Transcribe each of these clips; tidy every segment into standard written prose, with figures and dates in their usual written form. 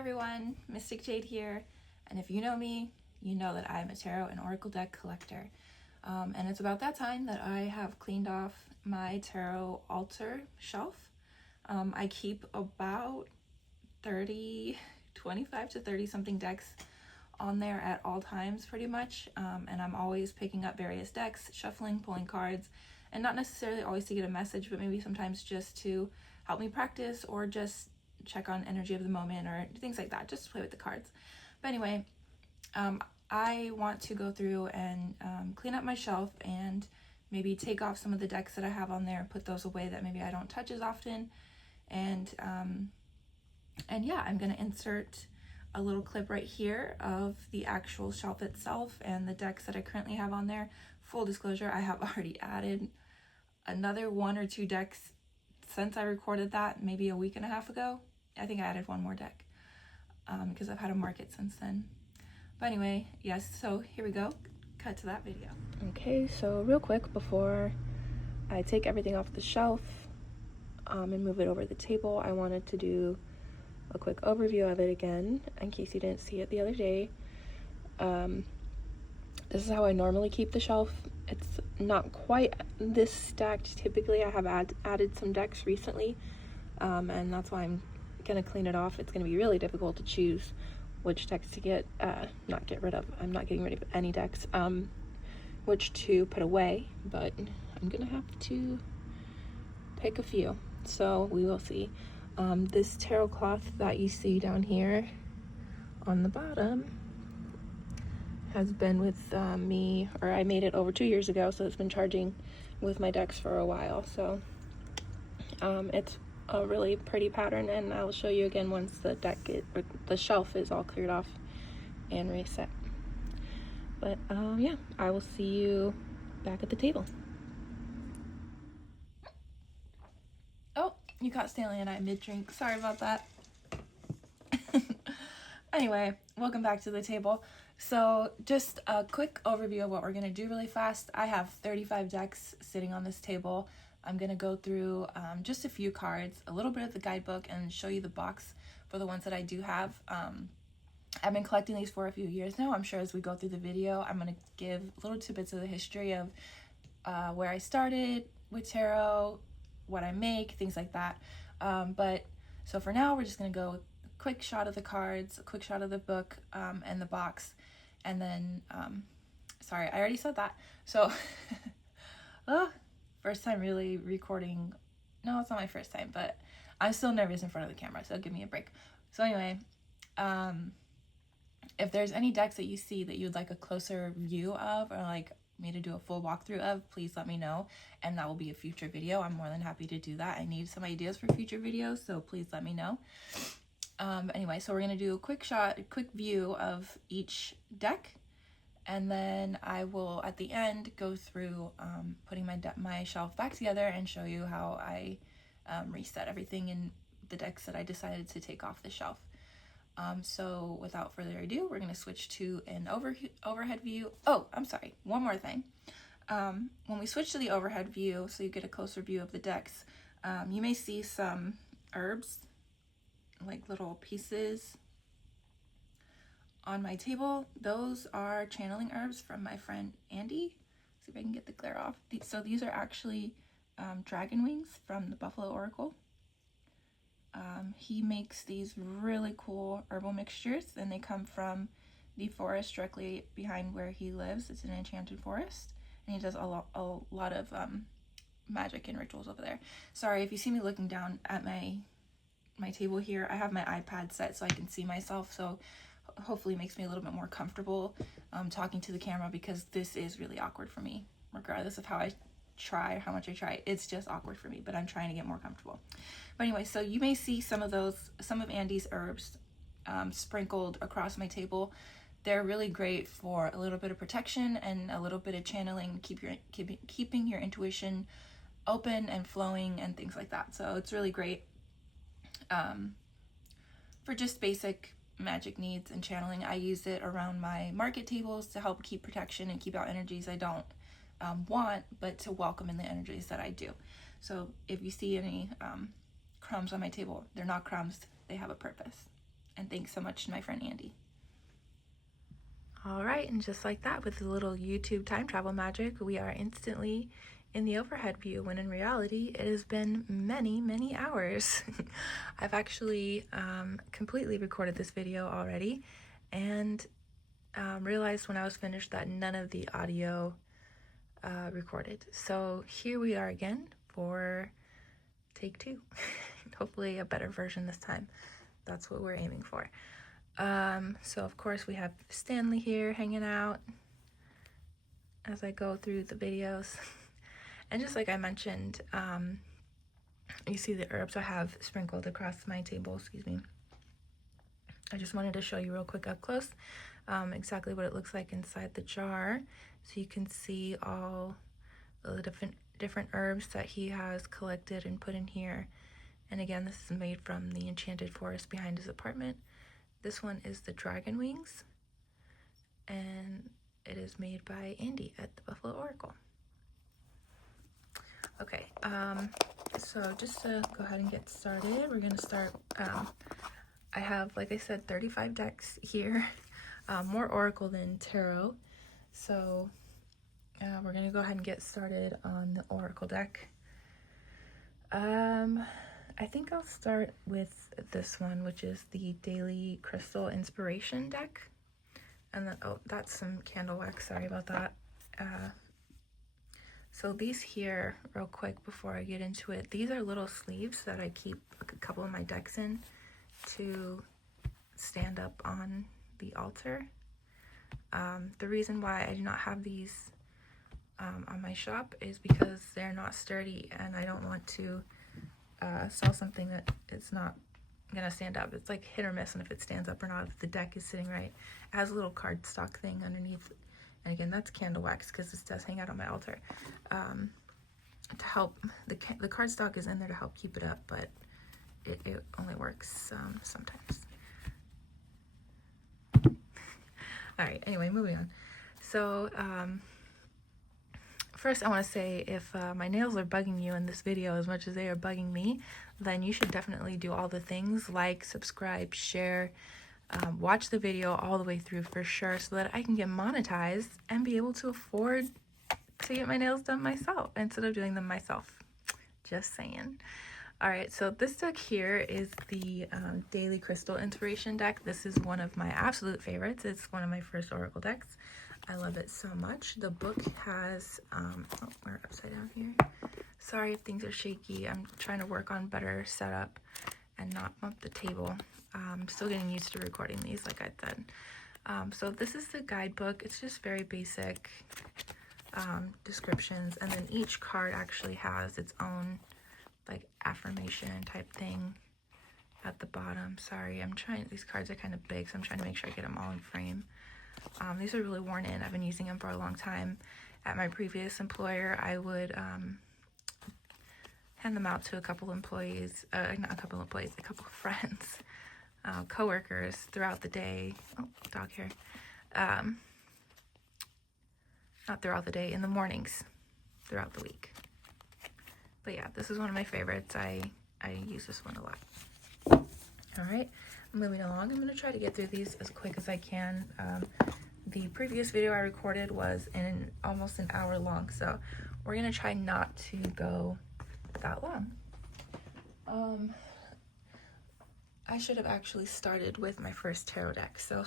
everyone, Mystic Jade here, and if you know me, you know that I'm a tarot and oracle deck collector. And it's about that time that I have cleaned off my tarot altar shelf. I keep about 25 to 30 something decks on there at all times pretty much, and I'm always picking up various decks, shuffling, pulling cards, and not necessarily always to get a message, but maybe sometimes just to help me practice or just check on energy of the moment or things like that, just to play with the cards. But anyway, I want to go through and clean up my shelf and maybe take off some of the decks that I have on there, put those away that maybe I don't touch as often, and yeah, I'm gonna insert a little clip right here of the actual shelf itself and the decks that I currently have on there. Full disclosure, I have already added another 1 or 2 decks since I recorded that, maybe a week and a half ago. I think I added 1 more deck because I've had to mark it since then. But anyway, yes, so here we go. Cut to that video. Okay, so real quick before I take everything off the shelf and move it over the table, I wanted to do a quick overview of it again in case you didn't see it the other day. This is how I normally keep the shelf. It's not quite this stacked. Typically I have added some decks recently, and that's why I'm gonna clean it off. It's gonna be really difficult to choose which decks to not get rid of. I'm not getting rid of any decks, which to put away, but I'm gonna have to pick a few, so we will see. This tarot cloth that you see down here on the bottom has been with me, or I made it over 2 years ago, so it's been charging with my decks for a while. So it's a really pretty pattern, and I'll show you again once the shelf is all cleared off and reset. But yeah, I will see you back at the table. Oh, you caught Stanley and I mid-drink. Sorry about that. Anyway, welcome back to the table. So just a quick overview of what we're gonna do really fast. I have 35 decks sitting on this table. I'm gonna go through just a few cards, a little bit of the guidebook, and show you the box for the ones that I do have. I've been collecting these for a few years now. I'm sure as we go through the video, I'm gonna give little tidbits of the history of where I started with tarot, what I make, things like that. But so for now, we're just gonna go quick shot of the cards, a quick shot of the book, and the box, and then sorry, I already said that. So first time really recording. No, it's not my first time, but I'm still nervous in front of the camera, so give me a break. So anyway, if there's any decks that you see that you'd like a closer view of, or like me to do a full walkthrough of, please let me know, and that will be a future video. I'm more than happy to do that. I need some ideas for future videos, so please let me know. Anyway, so we're gonna do a quick view of each deck, and then I will at the end go through putting my shelf back together and show you how I reset everything in the decks that I decided to take off the shelf. So without further ado, we're gonna switch to an overhead view. Oh, I'm sorry, one more thing. When we switch to the overhead view, so you get a closer view of the decks, you may see some herbs, like little pieces on my table. Those are channeling herbs from my friend Andy. See if I can get the glare off. So these are actually dragon wings from TheBuffaloOracle. He makes these really cool herbal mixtures, and they come from the forest directly behind where he lives. It's an enchanted forest, and he does a lot of magic and rituals over there. Sorry if you see me looking down at my table here. I have my iPad set so I can see myself, so hopefully it makes me a little bit more comfortable talking to the camera, because this is really awkward for me. Regardless of how much I try, it's just awkward for me, but I'm trying to get more comfortable. But anyway, so you may see some of Andy's herbs sprinkled across my table. They're really great for a little bit of protection and a little bit of channeling, keeping your intuition open and flowing and things like that. So it's really great for just basic magic needs and channeling. I use it around my market tables to help keep protection and keep out energies I don't want, but to welcome in the energies that I do. So if you see any crumbs on my table, they're not crumbs, they have a purpose. And thanks so much to my friend Andy. All right, and just like that, with a little YouTube time travel magic, we are instantly in the overhead view, when in reality it has been many hours. I've actually completely recorded this video already, and realized when I was finished that none of the audio recorded. So here we are again for take 2. Hopefully a better version this time. That's what we're aiming for. So of course we have Stanley here hanging out as I go through the videos. And just like I mentioned, you see the herbs I have sprinkled across my table, excuse me. I just wanted to show you real quick up close exactly what it looks like inside the jar, so you can see all the different herbs that he has collected and put in here. And again, this is made from the enchanted forest behind his apartment. This one is the dragon wings, and it is made by Andy at the Buffalo Oracle. Okay, so just to go ahead and get started, we're going to start. I have, like I said, 35 decks here, more Oracle than Tarot. So we're going to go ahead and get started on the Oracle deck. I think I'll start with this one, which is the Daily Crystal Inspiration deck. And then, oh, that's some candle wax, sorry about that. So these here, real quick before I get into it, these are little sleeves that I keep a couple of my decks in to stand up on the altar. The reason why I do not have these on my shop is because they're not sturdy, and I don't want to sell something that it's not gonna stand up. It's like hit or miss on if it stands up or not, if the deck is sitting right. It has a little cardstock thing underneath, and again, that's candle wax because this does hang out on my altar. To help, the cardstock is in there to help keep it up, but it only works sometimes. All right, anyway, moving on. So first I want to say, if my nails are bugging you in this video as much as they are bugging me, then you should definitely do all the things, like, subscribe, share, watch the video all the way through for sure, so that I can get monetized and be able to afford to get my nails done myself instead of doing them myself. Just saying. All right, so this deck here is the Daily Crystal Inspiration deck. This is one of my absolute favorites. It's one of my first Oracle decks. I love it so much. The book has, oh, we're upside down here. Sorry if things are shaky. I'm trying to work on better setup and not bump the table. I'm still getting used to recording these, like I said. So this is the guidebook. It's just very basic descriptions, and then each card actually has its own like affirmation type thing at the bottom. Sorry, these cards are kind of big, so I'm trying to make sure I get them all in frame. These are really worn in. I've been using them for a long time. At my previous employer, I would hand them out to a couple employees, not a couple employees, a couple of friends, co-workers throughout the day. Oh, dog hair. Not throughout the day, in the mornings, throughout the week. But yeah, this is one of my favorites. I use this one a lot. All right, moving along. I'm going to try to get through these as quick as I can. The previous video I recorded was almost an hour long, so we're going to try not to go that long. I should have actually started with my first tarot deck, so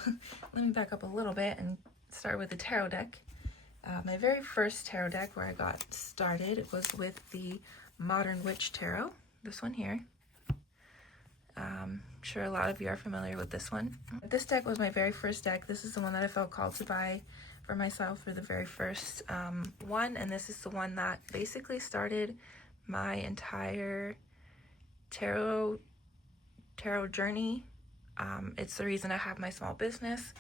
let me back up a little bit and start with the tarot deck. My very first tarot deck where I got started was with the Modern Witch Tarot, this one here. I'm sure a lot of you are familiar with this one. This deck was my very first deck. This is the one that I felt called to buy for myself for the very first one, and this is the one that basically started my entire tarot journey. It's the reason I have my small business.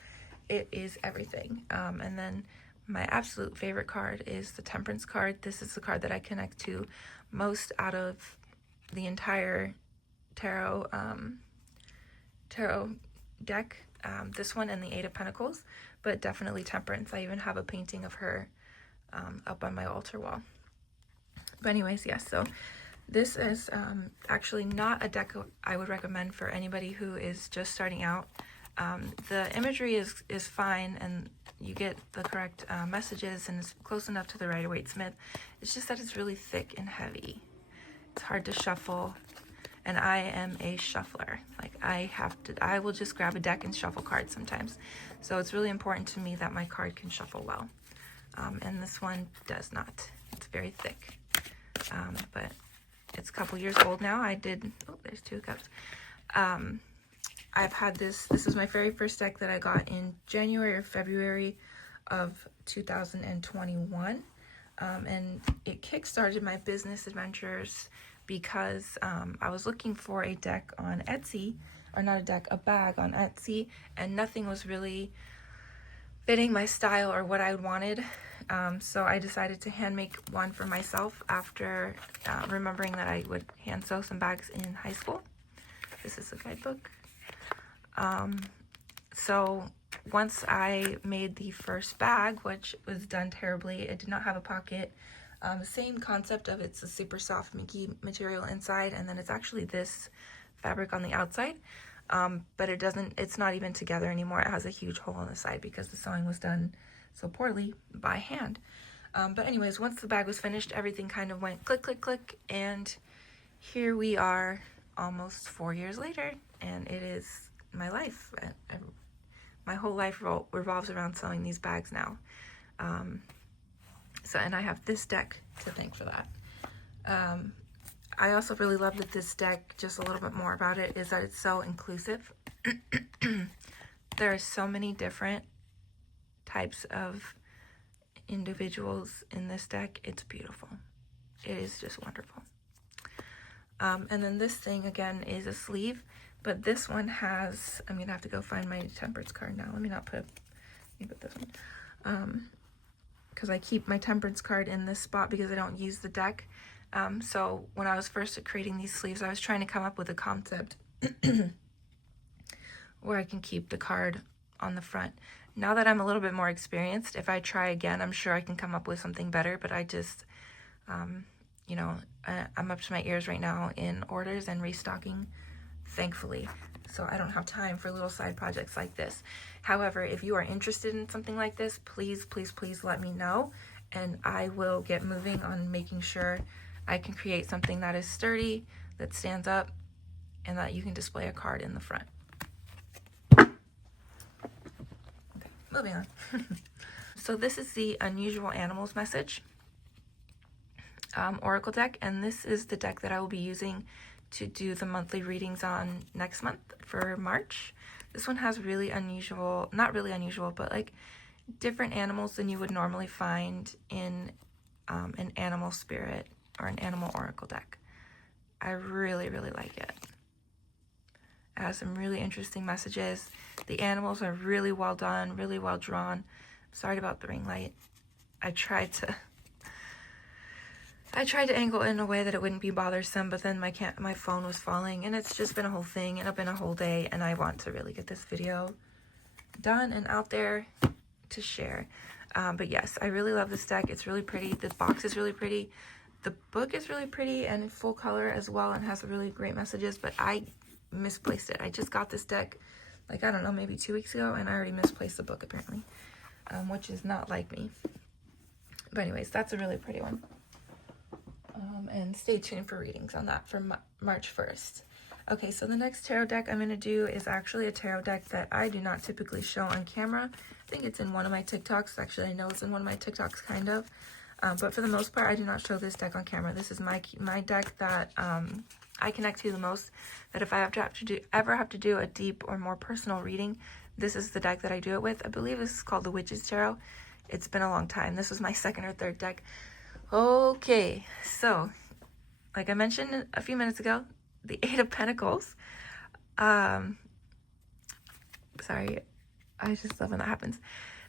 It is everything. And then my absolute favorite card is the Temperance card. This is the card that I connect to most out of the entire tarot deck. This one and the Eight of Pentacles, but definitely Temperance. I even have a painting of her up on my altar wall. But anyways, yes, so This is actually not a deck I would recommend for anybody who is just starting out. The imagery is fine, and you get the correct messages, and it's close enough to the Rider-Waite Smith. It's just that it's really thick and heavy. It's hard to shuffle, and I am a shuffler. Like, I will just grab a deck and shuffle cards sometimes. So it's really important to me that my card can shuffle well. And this one does not. It's very thick. But it's a couple years old now. Oh, there's 2 cups. I've had this is my very first deck that I got in January or February of 2021. And it kickstarted my business adventures because I was looking for a deck on Etsy, or not a deck, a bag on Etsy, and nothing was really fitting my style or what I wanted. So I decided to hand make one for myself after remembering that I would hand sew some bags in high school. This is a guidebook. So once I made the first bag, which was done terribly, it did not have a pocket. Same concept of it's a super soft Mickey material inside, and then it's actually this fabric on the outside. But it's not even together anymore. It has a huge hole on the side because the sewing was done so poorly by hand. But anyways, once the bag was finished, everything kind of went click, click, click, and here we are almost 4 years later, and it is my life. My whole life revolves around sewing these bags now. And I have this deck to thank for that. I also really love that this deck, just a little bit more about it, is that it's so inclusive. There are so many different types of individuals in this deck. It's beautiful. It is just wonderful. And then this thing, again, is a sleeve, but this one has, I'm going to have to go find my temperance card now. Let me put this one. Because I keep my temperance card in this spot because I don't use the deck. So when I was first creating these sleeves, I was trying to come up with a concept where I can keep the card on the front. Now that I'm a little bit more experienced, if I try again, I'm sure I can come up with something better, but I just, I'm up to my ears right now in orders and restocking, thankfully. So I don't have time for little side projects like this. However, if you are interested in something like this, please, please, please let me know, and I will get moving on making sure I can create something that is sturdy, that stands up, and that you can display a card in the front. Okay, moving on. So this is the Unusual Animals Message Oracle deck, and this is the deck that I will be using to do the monthly readings on next month for March. This one has really unusual, not really unusual, but like different animals than you would normally find in an animal spirit or an animal oracle deck. I really, really like it. It has some really interesting messages. The animals are really well done, really well drawn. Sorry about the ring light. I tried to angle it in a way that it wouldn't be bothersome, but then my phone was falling, and it's just been a whole thing, and it's been a whole day, and I want to really get this video done and out there to share. But yes, I really love this deck. It's really pretty. The box is really pretty. The book is really pretty and in full color as well, and has really great messages, but I misplaced it. I just got this deck, like, I don't know, maybe 2 weeks ago, and I already misplaced the book apparently, which is not like me. But anyways, that's a really pretty one. And stay tuned for readings on that for March 1st. Okay, so the next tarot deck I'm going to do is actually a tarot deck that I do not typically show on camera. I think it's in one of my TikToks. Actually, I know it's in one of my TikToks, kind of. But for the most part, I do not show this deck on camera. This is my deck that I connect to the most. That if I ever have to do a deep or more personal reading, this is the deck that I do it with. I believe this is called the Witch's Tarot. It's been a long time. This was my second or third deck. Okay, so like I mentioned a few minutes ago, the Eight of Pentacles. Sorry, I just love when that happens.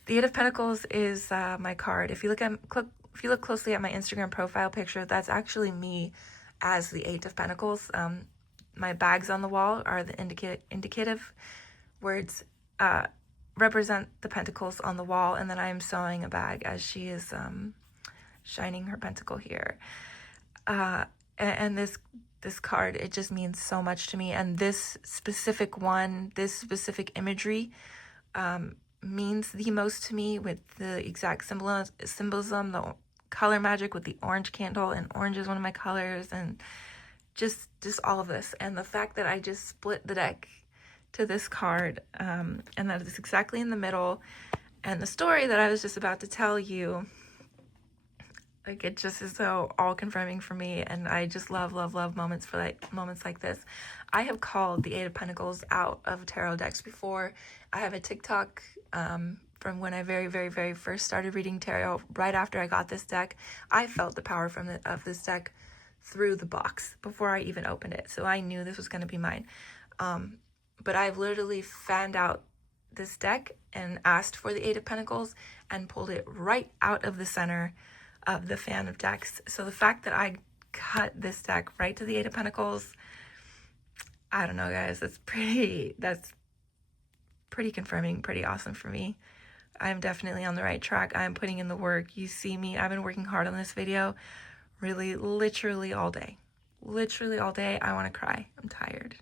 The Eight of Pentacles is my card. If you look closely at my Instagram profile picture, that's actually me as the Eight of Pentacles. My bags on the wall are the indicative words represent the pentacles on the wall, and then I am sewing a bag as she is shining her pentacle here. and this card, it just means so much to me. And this specific one, this specific imagery means the most to me, with the exact symbolism, the color magic with the orange candle, and orange is one of my colors, and just all of this. And the fact that I just split the deck to this card, and that it's exactly in the middle, and the story that I was just about to tell you, like, it just is so all confirming for me. And I just love moments like this. I have called the Eight of Pentacles out of tarot decks before. I have a TikTok from when I very first started reading tarot. Right after I got this deck, I felt the power of this deck through the box before I even opened it. So I knew this was going to be mine. But I've literally fanned out this deck and asked for the Eight of Pentacles and pulled it right out of the center of the fan of decks. So the fact that I cut this deck right to the Eight of Pentacles, I don't know, guys, that's pretty confirming, pretty awesome for me. I'm definitely on the right track. I'm putting in the work. You see me, I've been working hard on this video, really, literally all day. I want to cry. I'm tired.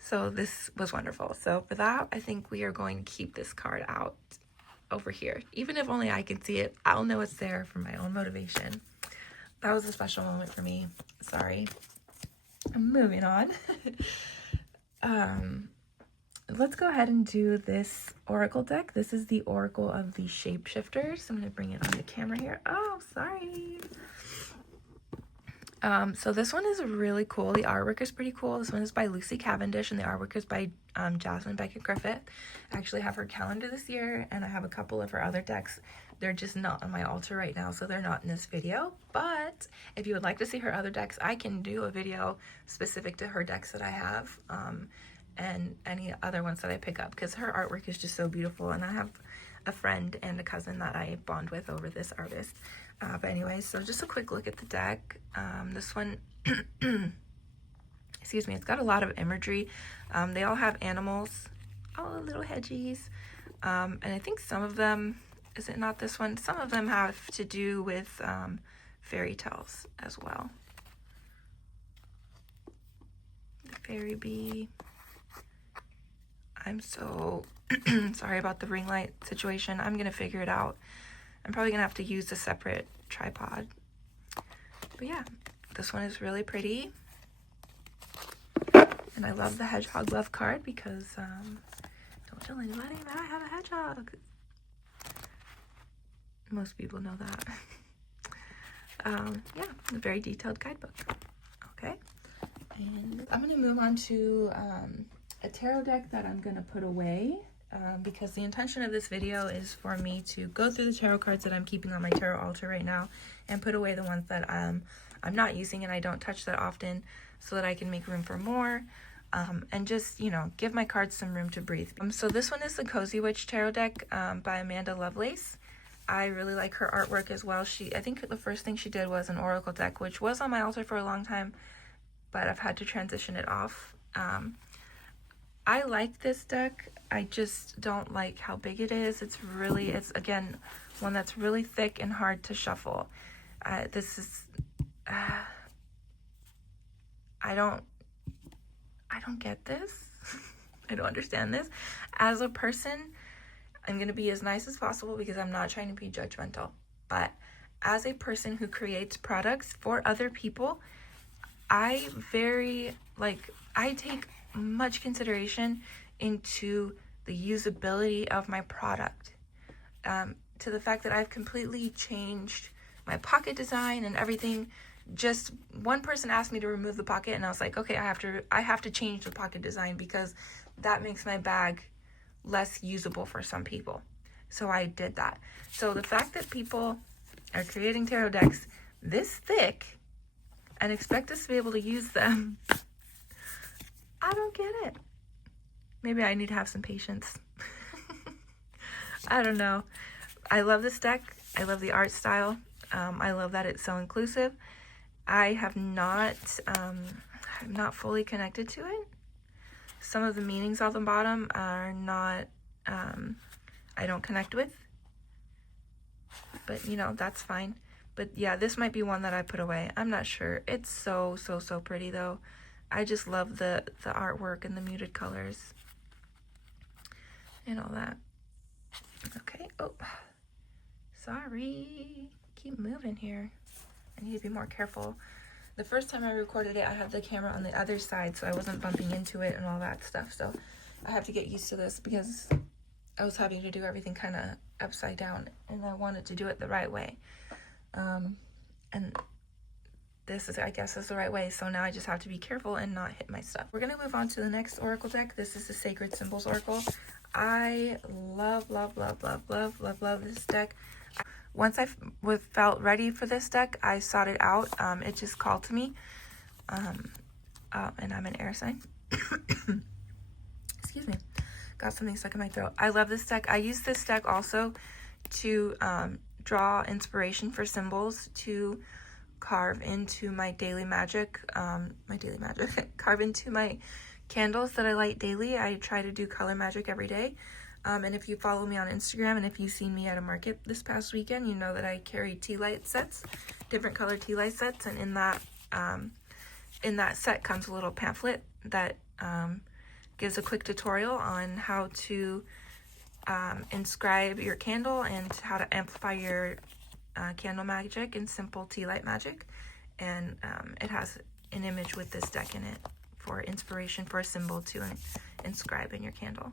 So this was wonderful. So for that, I think we are going to keep this card out over here. Even if only I can see it, I'll know it's there for my own motivation. That was a special moment for me. Sorry. Moving on. Let's go ahead and do this oracle deck. This is the Oracle of the Shapeshifters. I'm going to bring it on the camera here. Oh, sorry. So this one is really cool. The artwork is pretty cool. This one is by Lucy Cavendish, and the artwork is by Jasmine Beckett-Griffith. I actually have her calendar this year, and I have a couple of her other decks. They're just not on my altar right now, so they're not in this video. But if you would like to see her other decks, I can do a video specific to her decks that I have, and any other ones that I pick up, because her artwork is just so beautiful. And I have a friend and a cousin that I bond with over this artist. But anyways, so just a quick look at the deck. This one, excuse me, it's got a lot of imagery. They all have animals, all little hedgies. And I think some of them, is it not this one? Some of them have to do with fairy tales as well. The fairy bee. I'm so sorry about the ring light situation. I'm going to figure it out. I'm probably going to have to use a separate tripod. But yeah, this one is really pretty. And I love the Hedgehog Love card because, don't tell anybody that I have a hedgehog. Most people know that. Yeah, a very detailed guidebook. Okay. And I'm going to move on to a tarot deck that I'm going to put away. Because the intention of this video is for me to go through the tarot cards that I'm keeping on my tarot altar right now and put away the ones that I'm not using and I don't touch that often, so that I can make room for more, and just, you know, give my cards some room to breathe. So this one is the Cozy Witch Tarot deck by Amanda Lovelace. I really like her artwork as well. I think the first thing she did was an oracle deck, which was on my altar for a long time, but I've had to transition it off. I like this deck. I just don't like how big it is. It's again, one that's really thick and hard to shuffle. I don't get this. I don't understand this. As a person, I'm going to be as nice as possible because I'm not trying to be judgmental. But as a person who creates products for other people, I take much consideration into the usability of my product, to the fact that I've completely changed my pocket design and everything. Just one person asked me to remove the pocket, and I was like, okay, I have to change the pocket design because that makes my bag less usable for some people. So I did that. So the fact that people are creating tarot decks this thick and expect us to be able to use them, I don't get it. Maybe I need to have some patience. I don't know. I love this deck. I love the art style. I love that it's so inclusive. I'm not fully connected to it. Some of the meanings on the bottom are not, I don't connect with. But, you know, that's fine. But yeah, this might be one that I put away. I'm not sure. It's so pretty though. I just love the artwork and the muted colors and all that. Okay. Oh, sorry. Keep moving here. I need to be more careful. The first time I recorded it, I had the camera on the other side, so I wasn't bumping into it and all that stuff. So I have to get used to this because I was having to do everything kind of upside down, and I wanted to do it the right way. And this is, I guess, is the right way. So now I just have to be careful and not hit my stuff. We're gonna move on to the next oracle deck. This is the Sacred Symbols Oracle. I love this deck. Once I felt ready for this deck, I sought it out. It just called to me. And I'm an air sign. Excuse me. Got something stuck in my throat. I love this deck. I use this deck also to draw inspiration for symbols to carve into my daily magic. Carve into my candles that I light daily. I try to do color magic every day. And if you follow me on Instagram and if you've seen me at a market this past weekend, you know that I carry tea light sets, different color tea light sets, and in that set comes a little pamphlet that gives a quick tutorial on how to inscribe your candle and how to amplify your candle magic and simple tea light magic. And it has an image with this deck in it for inspiration for a symbol to inscribe in your candle.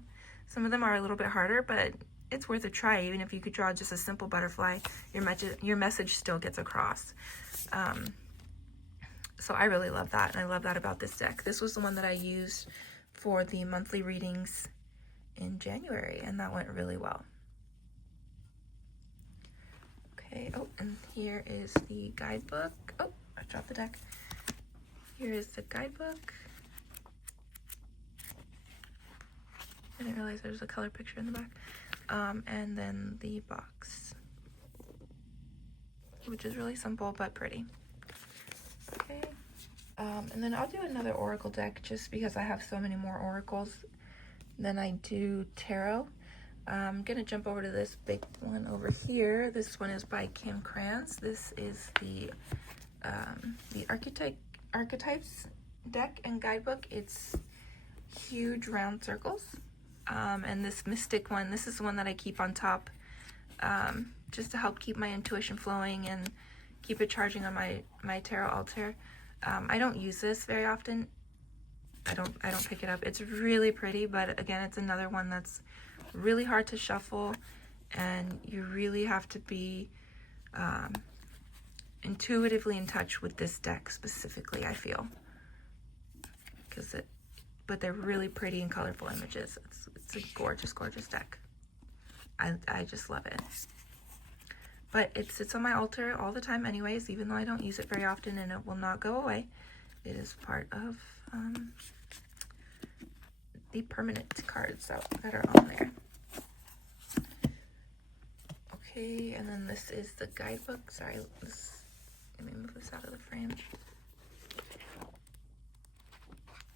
Some of them are a little bit harder, but it's worth a try. Even if you could draw just a simple butterfly, your message still gets across. So I really love that, and I love that about this deck. This was the one that I used for the monthly readings in January, and that went really well. Okay, oh, and here is the guidebook. Oh, I dropped the deck. Here is the guidebook. I didn't realize there was a color picture in the back. And then the box, which is really simple but pretty. Okay. And then I'll do another oracle deck just because I have so many more oracles than I do tarot. I'm gonna jump over to this big one over here. This one is by Kim Krans. This is the archetypes deck and guidebook. It's huge round circles. And this mystic one, this is the one that I keep on top, just to help keep my intuition flowing and keep it charging on my tarot altar. I don't use this very often. I don't pick it up. It's really pretty, but again, it's another one that's really hard to shuffle, and you really have to be intuitively in touch with this deck specifically, I feel, but they're really pretty and colorful images. It's a gorgeous deck. I just love it. But it sits on my altar all the time anyways, even though I don't use it very often, and it will not go away. It is part of the permanent cards that are on there. Okay, and then this is the guidebook. Sorry, let me move this out of the frame.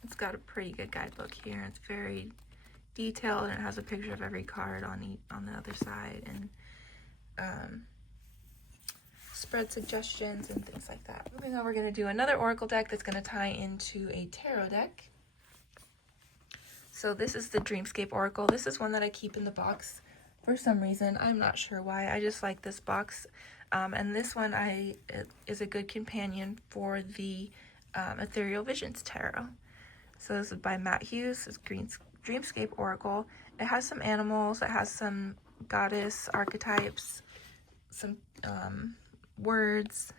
It's got a pretty good guidebook here. It's very detailed, and it has a picture of every card on the other side, and spread suggestions and things like that. Moving on, we're going to do another oracle deck that's going to tie into a tarot deck. So this is the Dreamscape Oracle. This is one that I keep in the box for some reason. I'm not sure why. I just like this box. And this one is a good companion for the Ethereal Visions Tarot. So this is by Matt Hughes. It's Dreamscape Oracle. It has some animals. It has some goddess archetypes, some words,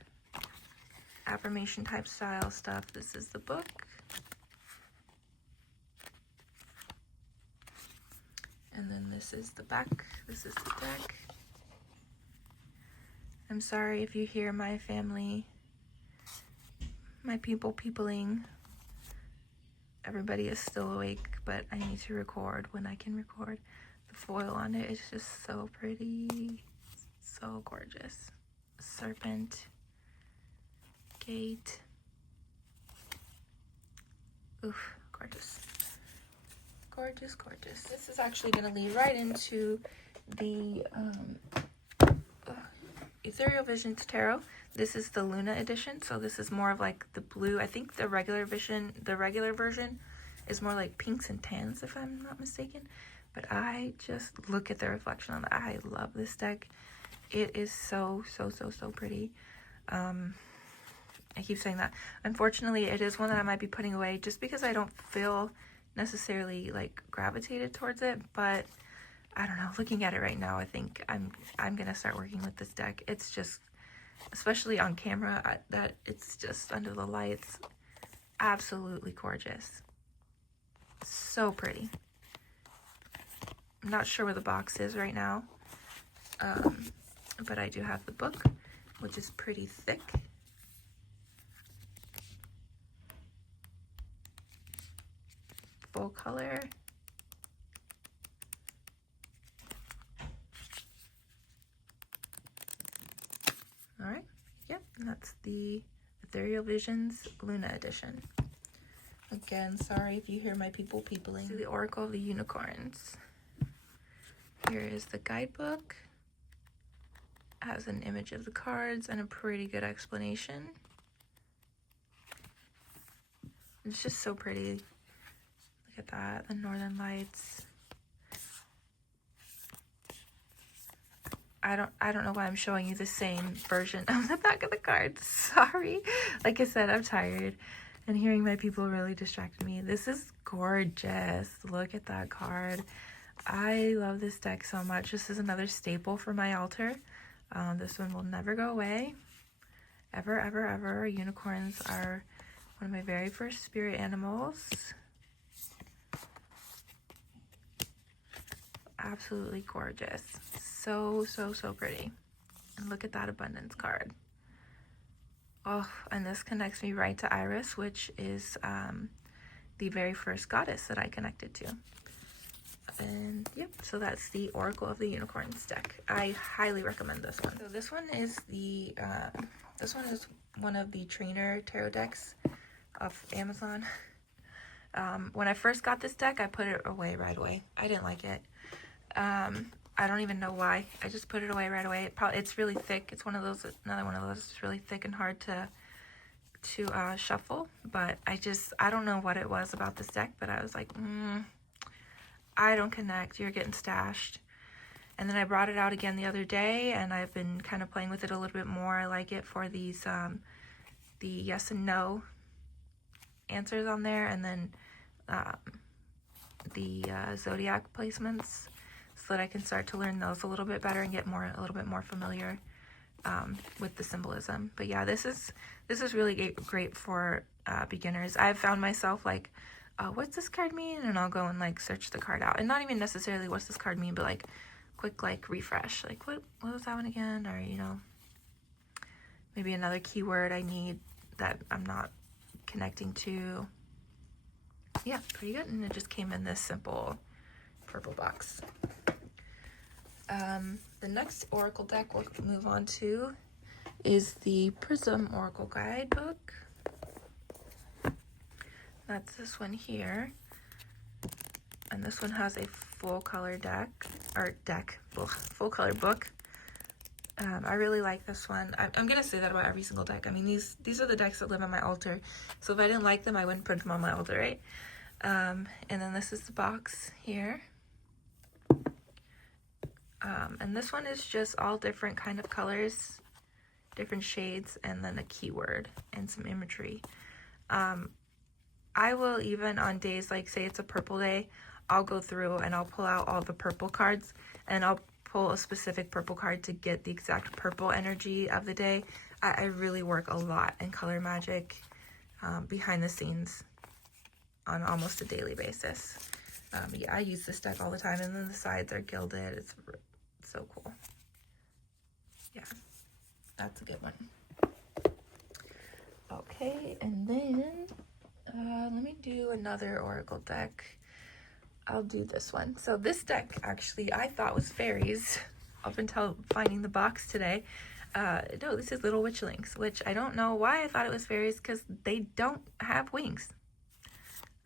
affirmation type style stuff. This is the book. And then this is the back. This is the deck. I'm sorry if you hear my family, my peopling. Everybody is still awake, but I need to record when I can record. The foil on it is just so pretty. So gorgeous. Serpent. Gate. Oof, gorgeous. Gorgeous. This is actually going to lead right into the Ethereal Visions Tarot. This is the Luna edition, so this is more of like the blue. I think the regular version is more like pinks and tans, if I'm not mistaken. But I just look at the reflection on that. I love this deck. It is so pretty. I keep saying that. Unfortunately, it is one that I might be putting away just because I don't feel necessarily like gravitated towards it, but I don't know, looking at it right now, I think I'm gonna start working with this deck. It's just, especially on camera, that it's just under the lights, absolutely gorgeous. So pretty. I'm not sure where the box is right now, but I do have the book, which is pretty thick. Full color. All right, yep, and that's the Ethereal Visions Luna edition. Again, sorry if you hear my people peopling. The Oracle of the Unicorns. Here is the guidebook. It has an image of the cards and a pretty good explanation. It's just so pretty. Look at that, the Northern Lights. I don't know why I'm showing you the same version of the back of the cards. Sorry. Like I said, I'm tired. And hearing my people really distracted me. This is gorgeous. Look at that card. I love this deck so much. This is another staple for my altar. This one will never go away. Ever, ever, ever. Unicorns are one of my very first spirit animals. Absolutely gorgeous. So pretty. And look at that abundance card. Oh, and this connects me right to Iris, which is the very first goddess that I connected to. And yep, so that's the Oracle of the Unicorns deck. I highly recommend this one. So this one is one of the trainer tarot decks off Amazon. When I first got this deck, I put it away right away. I didn't like it. I don't even know why. I just put it away right away. It's really thick. It's another one of those. It's really thick and hard to shuffle. But I don't know what it was about this deck, but I was like, I don't connect. You're getting stashed. And then I brought it out again the other day, and I've been kind of playing with it a little bit more. I like it for these, the yes and no answers on there, and then the zodiac placements, so that I can start to learn those a little bit better and get a little bit more familiar with the symbolism. But yeah, this is really great for beginners. I've found myself like, what's this card mean? And I'll go and like search the card out, and not even necessarily what's this card mean, but like quick like refresh, like what was that one again? Or maybe another keyword I need that I'm not connecting to. Yeah, pretty good. And it just came in this simple purple box. The next Oracle deck we'll move on to is the Prism Oracle Guidebook. That's this one here. And this one has a full color full color book. I really like this one. I'm gonna say that about every single deck. I mean, these are the decks that live on my altar. So if I didn't like them, I wouldn't put them on my altar, right? And then this is the box here. And this one is just all different kind of colors, different shades, and then a keyword and some imagery. I will, even on days like, say it's a purple day, I'll go through and I'll pull out all the purple cards, and I'll pull a specific purple card to get the exact purple energy of the day. I really work a lot in color magic behind the scenes on almost a daily basis. Yeah, I use this deck all the time, and then the sides are gilded. It's so cool. Yeah, that's a good one. Okay, and then let me do another Oracle deck. I'll do this one. So this deck, actually, I thought was fairies up until finding the box today. No, this is Little Witchlings, which I don't know why I thought it was fairies, because they don't have wings.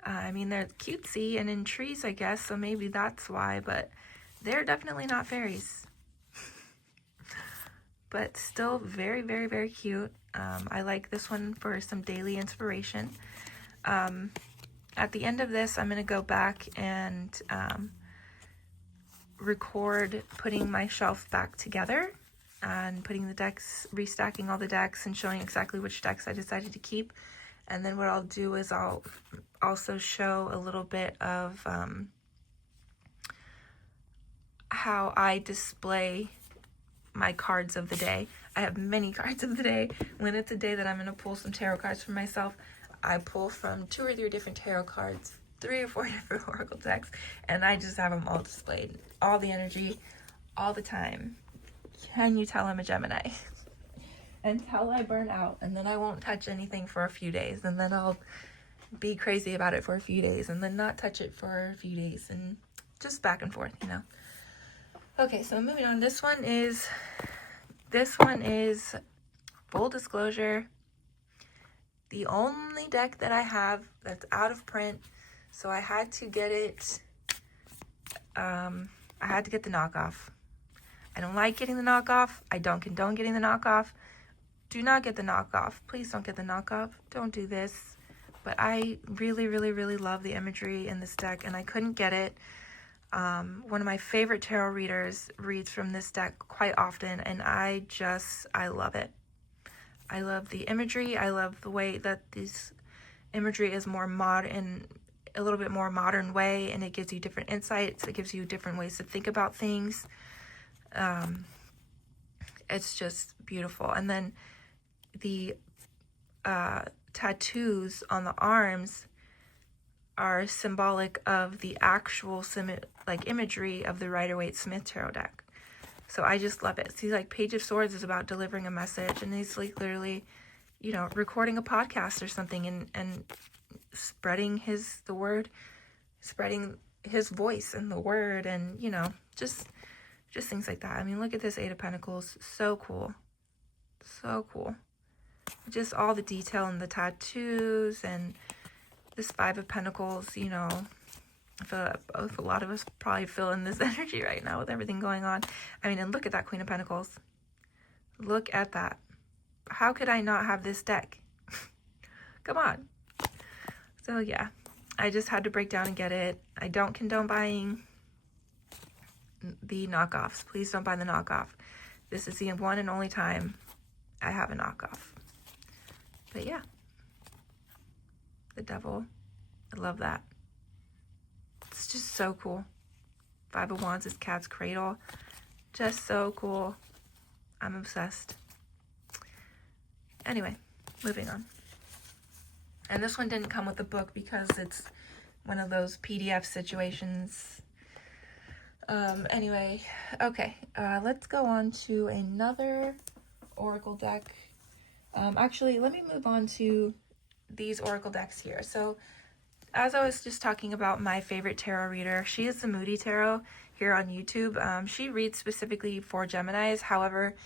I mean, they're cutesy and in trees, I guess, so maybe that's why, but they're definitely not fairies. but still very, very, very cute. I like this one for some daily inspiration. At the end of this, I'm going to go back and record putting my shelf back together and putting the decks, restacking all the decks and showing exactly which decks I decided to keep. And then what I'll do is I'll also show a little bit of how I display my cards of the day. I have many cards of the day. When it's a day that I'm going to pull some tarot cards for myself, I pull from 2 or 3 different tarot cards, 3 or 4 different oracle decks, and I just have them all displayed. All the energy, all the time. Can you tell I'm a Gemini? Until I burn out, and then I won't touch anything for a few days, and then I'll be crazy about it for a few days, and then not touch it for a few days, and just back and forth, you know. Okay, so moving on. This one is full disclosure, the only deck that I have that's out of print, so I had to get it. I had to get the knockoff. I don't like getting the knockoff. I don't condone getting the knockoff. Do not get the knockoff. Please don't get the knockoff. Don't do this. But I really, really, really love the imagery in this deck, and I couldn't get it. One of my favorite tarot readers reads from this deck quite often, and I love it. I love the imagery. I love the way that this imagery is more modern, a little bit more modern way, and it gives you different insights. It gives you different ways to think about things. It's just beautiful. And then the tattoos on the arms are symbolic of the actual imagery of the Rider-Waite-Smith tarot deck. So I just love it. See, like Page of Swords is about delivering a message, and he's like literally, you know, recording a podcast or something and spreading the word, spreading his voice and the word, and, you know, just things like that. I mean, look at this 8 of Pentacles. So cool. So cool. Just all the detail in the tattoos, and this 5 of Pentacles, you know, I feel like a lot of us probably feel in this energy right now with everything going on. I mean, and look at that Queen of Pentacles. Look at that. How could I not have this deck? Come on. So yeah, I just had to break down and get it. I don't condone buying the knockoffs. Please don't buy the knockoff. This is the one and only time I have a knockoff. But yeah, the Devil, I love that. It's just so cool. 5 of Wands is Cat's Cradle. Just so cool. I'm obsessed. Anyway, moving on. And this one didn't come with the book because it's one of those PDF situations. Anyway, okay, let's go on to another oracle deck. Actually, let me move on to these oracle decks here. So, as I was just talking about my favorite tarot reader, she is the Moody Tarot here on YouTube. She reads specifically for Geminis. However,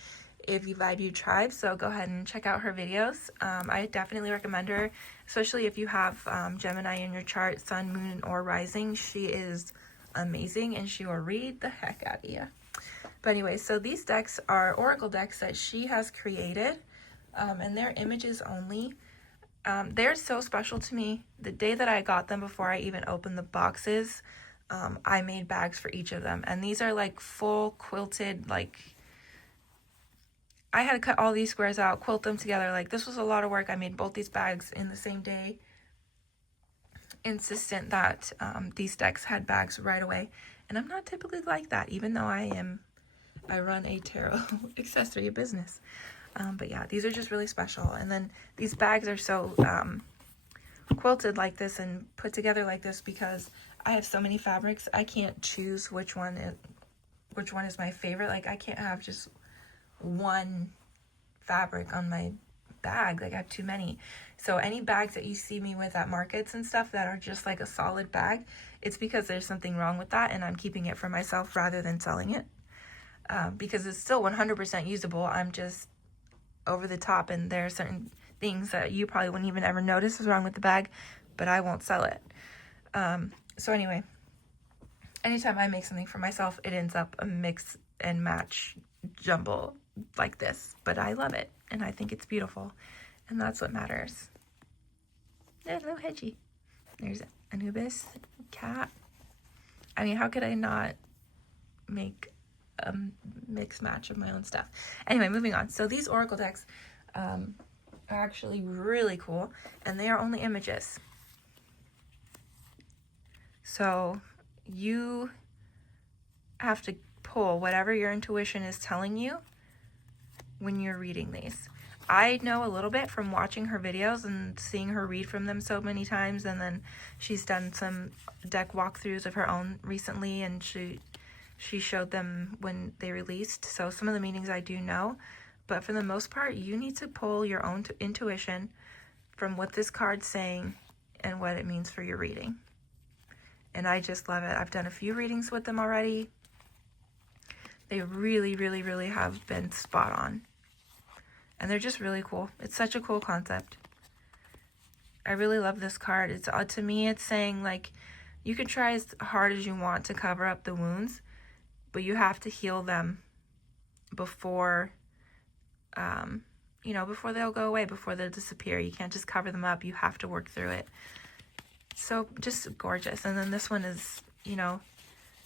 if you vibe, you tribe, so go ahead and check out her videos. I definitely recommend her, especially if you have Gemini in your chart, Sun, Moon, or Rising. She is amazing, and she will read the heck out of you. But anyway, so these decks are oracle decks that she has created, and they're images only. They're so special to me. The day that I got them, before I even opened the boxes, I made bags for each of them, and these are like full quilted, like I had to cut all these squares out, quilt them together. Like, this was a lot of work. I made both these bags in the same day, insistent that these decks had bags right away. And I'm not typically like that, even though I run a tarot accessory business. But yeah, these are just really special. And then these bags are so quilted like this and put together like this because I have so many fabrics. I can't choose which one is my favorite. Like, I can't have just one fabric on my bag. Like, I have too many. So any bags that you see me with at markets and stuff that are just like a solid bag, it's because there's something wrong with that, and I'm keeping it for myself rather than selling it, because it's still 100% usable. I'm just over the top, and there are certain things that you probably wouldn't even ever notice is wrong with the bag, but I won't sell it. So anyway, anytime I make something for myself, it ends up a mix and match jumble like this, but I love it, and I think it's beautiful, and that's what matters. Hello, Hedgie. There's Anubis, cat. I mean, how could I not make a mix match of my own stuff? Anyway, moving on. So these oracle decks are actually really cool, and they are only images. So you have to pull whatever your intuition is telling you when you're reading these. I know a little bit from watching her videos and seeing her read from them so many times, and then she's done some deck walkthroughs of her own recently, and she showed them when they released. So some of the meanings I do know, but for the most part, you need to pull your own intuition from what this card's saying and what it means for your reading. And I just love it. I've done a few readings with them already. They really, really, really have been spot on. And they're just really cool. It's such a cool concept. I really love this card. It's to me, it's saying, like, you can try as hard as you want to cover up the wounds, but you have to heal them before, before they'll go away, before they'll disappear. You can't just cover them up. You have to work through it. So just gorgeous. And then this one is,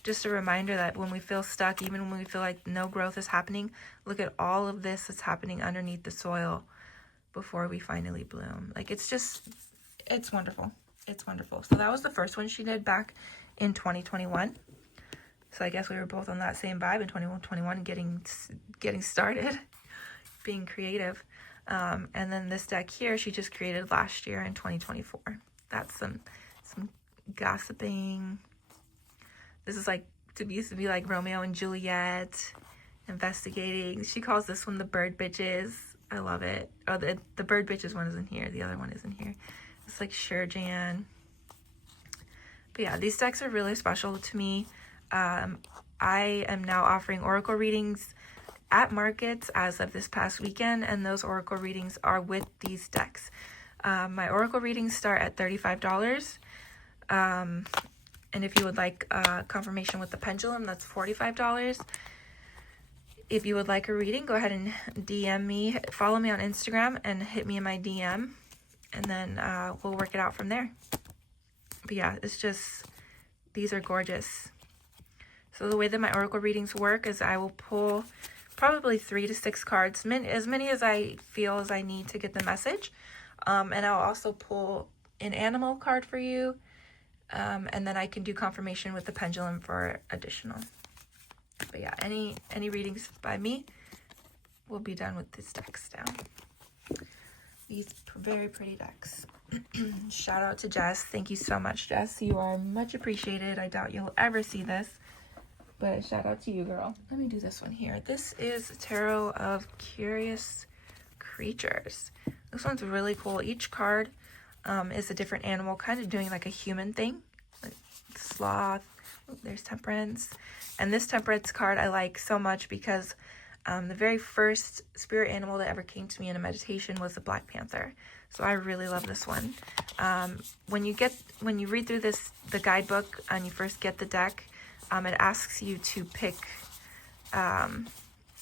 just a reminder that when we feel stuck, even when we feel like no growth is happening, look at all of this that's happening underneath the soil before we finally bloom. Like, it's wonderful. It's wonderful. So that was the first one she did back in 2021. So I guess we were both on that same vibe in 2021, getting started, being creative. And then this deck here, she just created last year in 2024. That's some gossiping. This is like, used to be like Romeo and Juliet, investigating. She calls this one the bird bitches. I love it. Oh, the bird bitches one isn't here. The other one isn't here. It's like Shurjan. But yeah, these decks are really special to me. I am now offering oracle readings at markets as of this past weekend, and those oracle readings are with these decks. My oracle readings start at $35. And if you would like confirmation with the pendulum, that's $45. If you would like a reading, go ahead and DM me. Follow me on Instagram and hit me in my DM. And then we'll work it out from there. But yeah, it's just, these are gorgeous. So the way that my oracle readings work is I will pull probably 3 to 6 cards, as many as I feel as I need to get the message. And I'll also pull an animal card for you. And then I can do confirmation with the pendulum for additional. But yeah, any readings by me will be done with these decks down. These very pretty decks. Shout out to Jess. Thank you so much, Jess. You are much appreciated. I doubt you'll ever see this, but shout out to you, girl. Let me do this one here. This is Tarot of Curious Creatures. This one's really cool. Each card is a different animal, kind of doing like a human thing. Like sloth. Oh, there's Temperance. And this Temperance card I like so much because the very first spirit animal that ever came to me in a meditation was the Black Panther. So I really love this one. When you read through the guidebook and you first get the deck, it asks you to pick an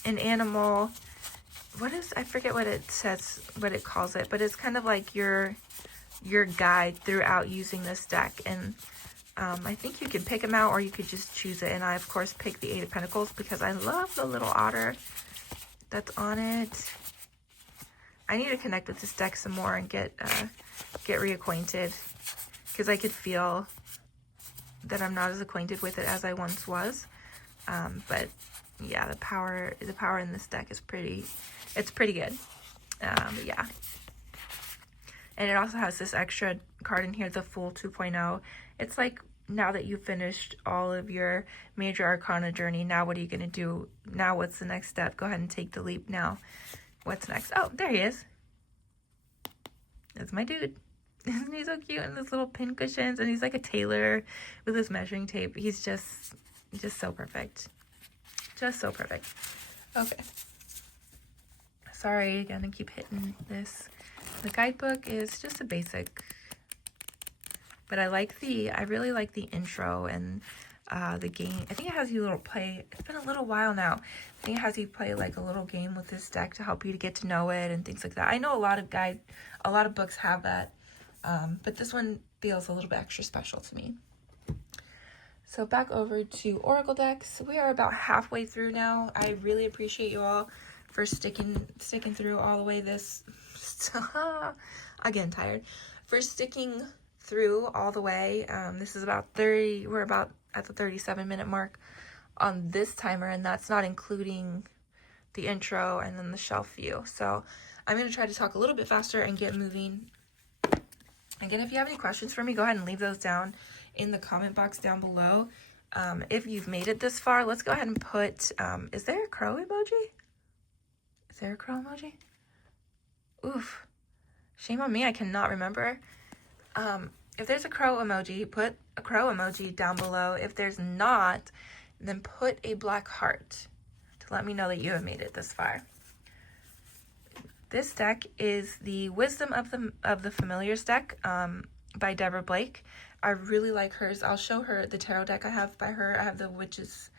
animal. I forget what it says, what it calls it, but it's kind of like your guide throughout using this deck. And I think you can pick them out or you could just choose it. And I, of course, picked the 8 of Pentacles because I love the little otter that's on it. I need to connect with this deck some more and get reacquainted because I could feel that I'm not as acquainted with it as I once was. But yeah, the power in this deck is pretty good. Yeah. And it also has this extra card in here, the Fool 2.0. It's like, now that you've finished all of your major arcana journey, now what are you going to do? Now what's the next step? Go ahead and take the leap now. What's next? Oh, there he is. That's my dude. Isn't he so cute? And those little pin cushions. And he's like a tailor with his measuring tape. He's just so perfect. Just so perfect. Okay. Sorry, again, I keep hitting this. The guidebook is just a basic, but I really like the intro and the game. I think it has you play, it's been a little while now. I think it has you play like a little game with this deck to help you to get to know it and things like that. I know a lot of books have that, but this one feels a little bit extra special to me. So back over to Oracle decks. We are about halfway through now. I really appreciate you all for sticking through all the way this. I'm getting tired. For sticking through all the way. This is about 30. We're about at the 37-minute mark on this timer, and that's not including the intro and then the shelf view. So I'm going to try to talk a little bit faster and get moving. Again, if you have any questions for me, go ahead and leave those down in the comment box down below. If you've made it this far, let's go ahead and put, is there a crow emoji? Is there a crow emoji? Oof. Shame on me, I cannot remember. If there's a crow emoji, put a crow emoji down below. If there's not, then put a black heart to let me know that you have made it this far. This deck is the Wisdom of the Familiars deck by Deborah Blake. I really like hers. I'll show her the tarot deck I have by her. I have the Witches,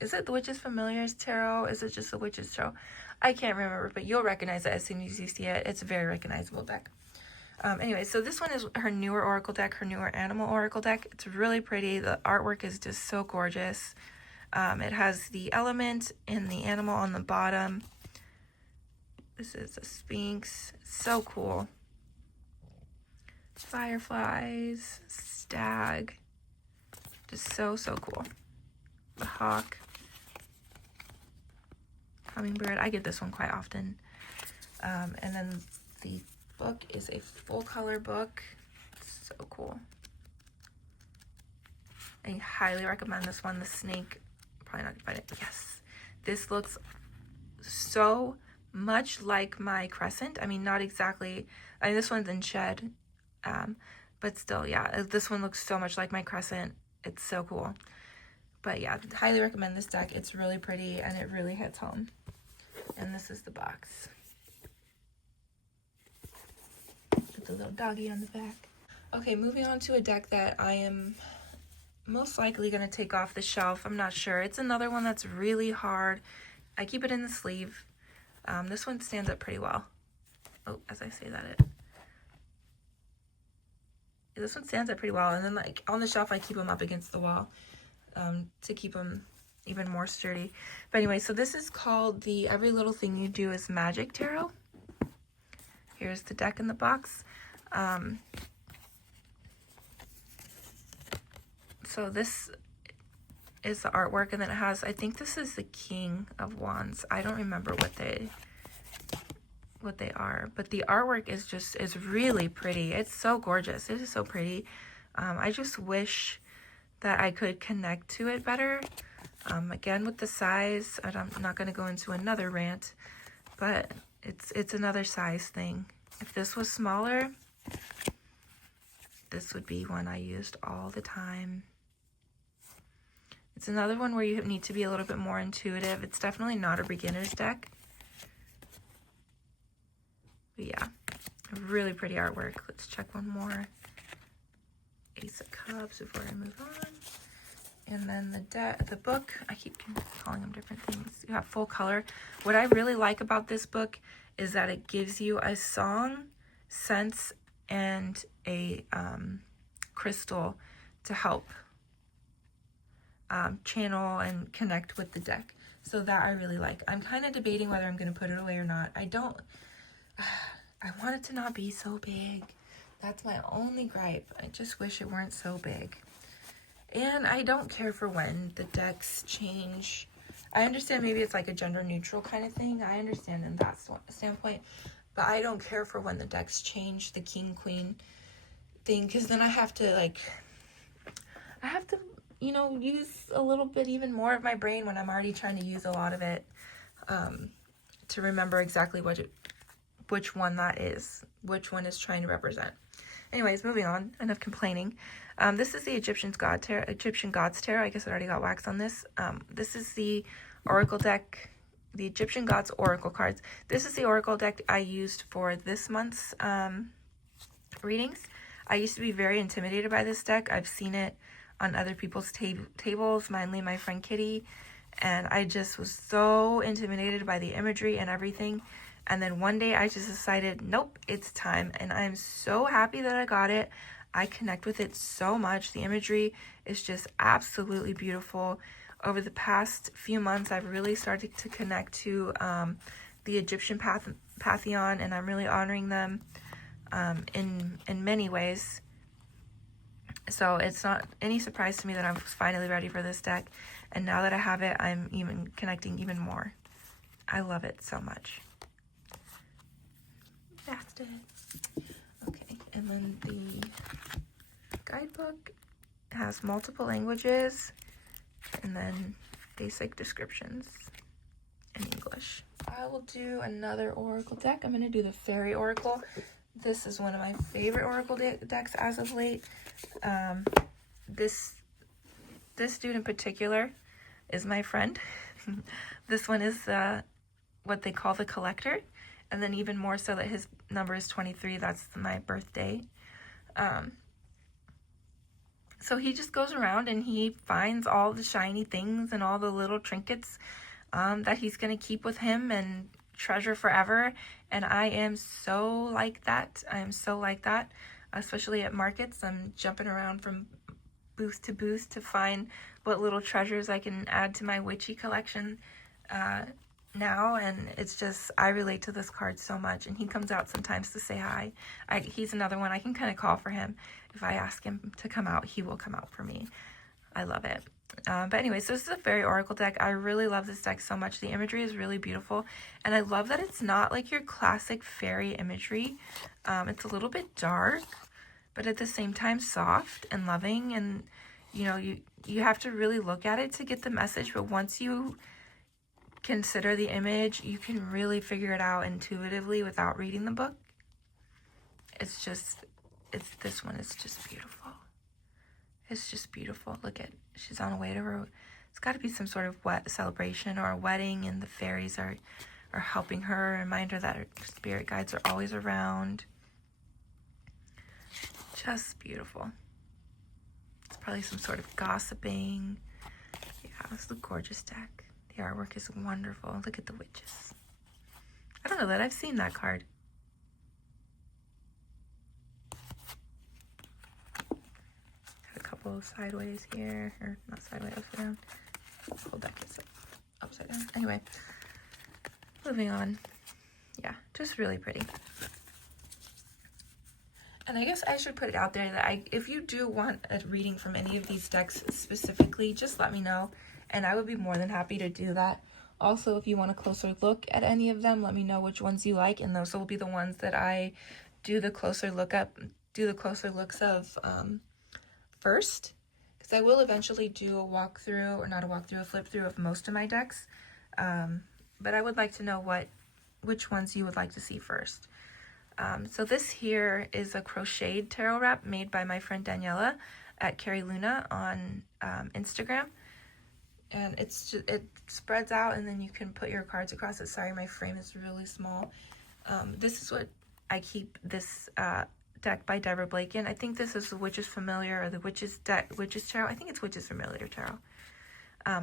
is it the Witches Familiars Tarot? Is it just the Witches Tarot? I can't remember, but you'll recognize it as soon as you see it. It's a very recognizable deck. Anyway, so this one is her newer Oracle deck, her newer Animal Oracle deck. It's really pretty. The artwork is just so gorgeous. It has the element and the animal on the bottom. This is a Sphinx. So cool. Fireflies, stag. Just so cool. The hawk. Hummingbird. I get this one quite often. And then the book is a full color book. It's so cool. I highly recommend this one. The snake, probably not gonna find it. Yes, this looks so much like my crescent. I mean, not exactly. I mean, this one's in shed, but still, yeah, this one looks so much like my crescent. It's so cool. But yeah, highly recommend this deck. It's really pretty and it really hits home. And this is the box. With the little doggy on the back. Okay, moving on to a deck that I am most likely going to take off the shelf. I'm not sure. It's another one that's really hard. I keep it in the sleeve. This one stands up pretty well. Oh, as I say that, this one stands up pretty well. And then like on the shelf, I keep them up against the wall to keep them even more sturdy. But anyway, so this is called the Every Little Thing You Do Is Magic Tarot. Here's the deck in the box. So this is the artwork, and then it has, I think this is the King of Wands. I don't remember what they are, but the artwork is really pretty. It's so gorgeous. It is so pretty. I just wish that I could connect to it better. Again, with the size, I'm not going to go into another rant, but it's another size thing. If this was smaller, this would be one I used all the time. It's another one where you need to be a little bit more intuitive. It's definitely not a beginner's deck. But yeah, really pretty artwork. Let's check one more. Ace of Cups before I move on. And then the book, I keep calling them different things. You have full color. What I really like about this book is that it gives you a song, sense, and a crystal to help channel and connect with the deck. So that I really like. I'm kind of debating whether I'm going to put it away or not. I want it to not be so big. That's my only gripe. I just wish it weren't so big. And I don't care for when the decks change. I understand maybe it's like a gender neutral kind of thing. I understand in that standpoint. But I don't care for when the decks change the king, queen thing. Because then I have to, you know, use a little bit even more of my brain when I'm already trying to use a lot of it to remember exactly which one that is, which one is trying to represent. Anyways, moving on. Enough complaining. This is the Egyptian Gods Tarot. I guess I already got wax on this. This is the Oracle deck, the Egyptian Gods Oracle cards. This is the Oracle deck I used for this month's readings. I used to be very intimidated by this deck. I've seen it on other people's tables, mainly my friend Kitty, and I just was so intimidated by the imagery and everything. And then one day I just decided, nope, it's time. And I'm so happy that I got it. I connect with it so much. The imagery is just absolutely beautiful. Over the past few months, I've really started to connect to the Egyptian pantheon, and I'm really honoring them in many ways. So it's not any surprise to me that I'm finally ready for this deck. And now that I have it, I'm even connecting even more. I love it so much. That's it. Okay, and then the guidebook has multiple languages and then basic descriptions in English. I will do another oracle deck. I'm going to do the Fairy Oracle. This is one of my favorite oracle decks as of late. This dude in particular is my friend. This one is what they call the collector, and then even more so that his number is 23. That's my birthday. So he just goes around and he finds all the shiny things and all the little trinkets that he's going to keep with him and treasure forever. And I am so like that. I am so like that, especially at markets. I'm jumping around from booth to booth to find what little treasures I can add to my witchy collection now. And it's just, I relate to this card so much. And he comes out sometimes to say hi. He's another one I can kind of call for him. If I ask him to come out, he will come out for me. I love it. But anyway, so this is a Fairy Oracle deck. I really love this deck so much. The imagery is really beautiful. And I love that it's not like your classic fairy imagery. It's a little bit dark, but at the same time soft and loving. And, you know, you have to really look at it to get the message. But once you consider the image, you can really figure it out intuitively without reading the book. This one is just beautiful. It's just beautiful. Look at, she's on her way to her, it's got to be some sort of celebration or a wedding, and the fairies are helping her, remind her that her spirit guides are always around. Just beautiful. It's probably some sort of gossiping. Yeah, it's a gorgeous deck. The artwork is wonderful. Look at the witches. I don't know that I've seen that card. Sideways here, or not sideways, upside down. The whole deck is upside down. Anyway, moving on. Yeah, just really pretty. And I guess I should put it out there that if you do want a reading from any of these decks specifically, just let me know, and I would be more than happy to do that. Also, if you want a closer look at any of them, let me know which ones you like, and those will be the ones that I do the closer looks of first, because I will eventually do a walkthrough, or not a walkthrough, a flip through of most of my decks, but I would like to know which ones you would like to see first. So this here is a crocheted tarot wrap made by my friend Daniela at Kury.Luna on Instagram, and it spreads out, and then you can put your cards across it. Sorry, my frame is really small. This is what I keep this deck by Deborah Blaken. I think this is the Witch's Familiar, or the Witch's Tarot. I think it's Witch's Familiar Tarot.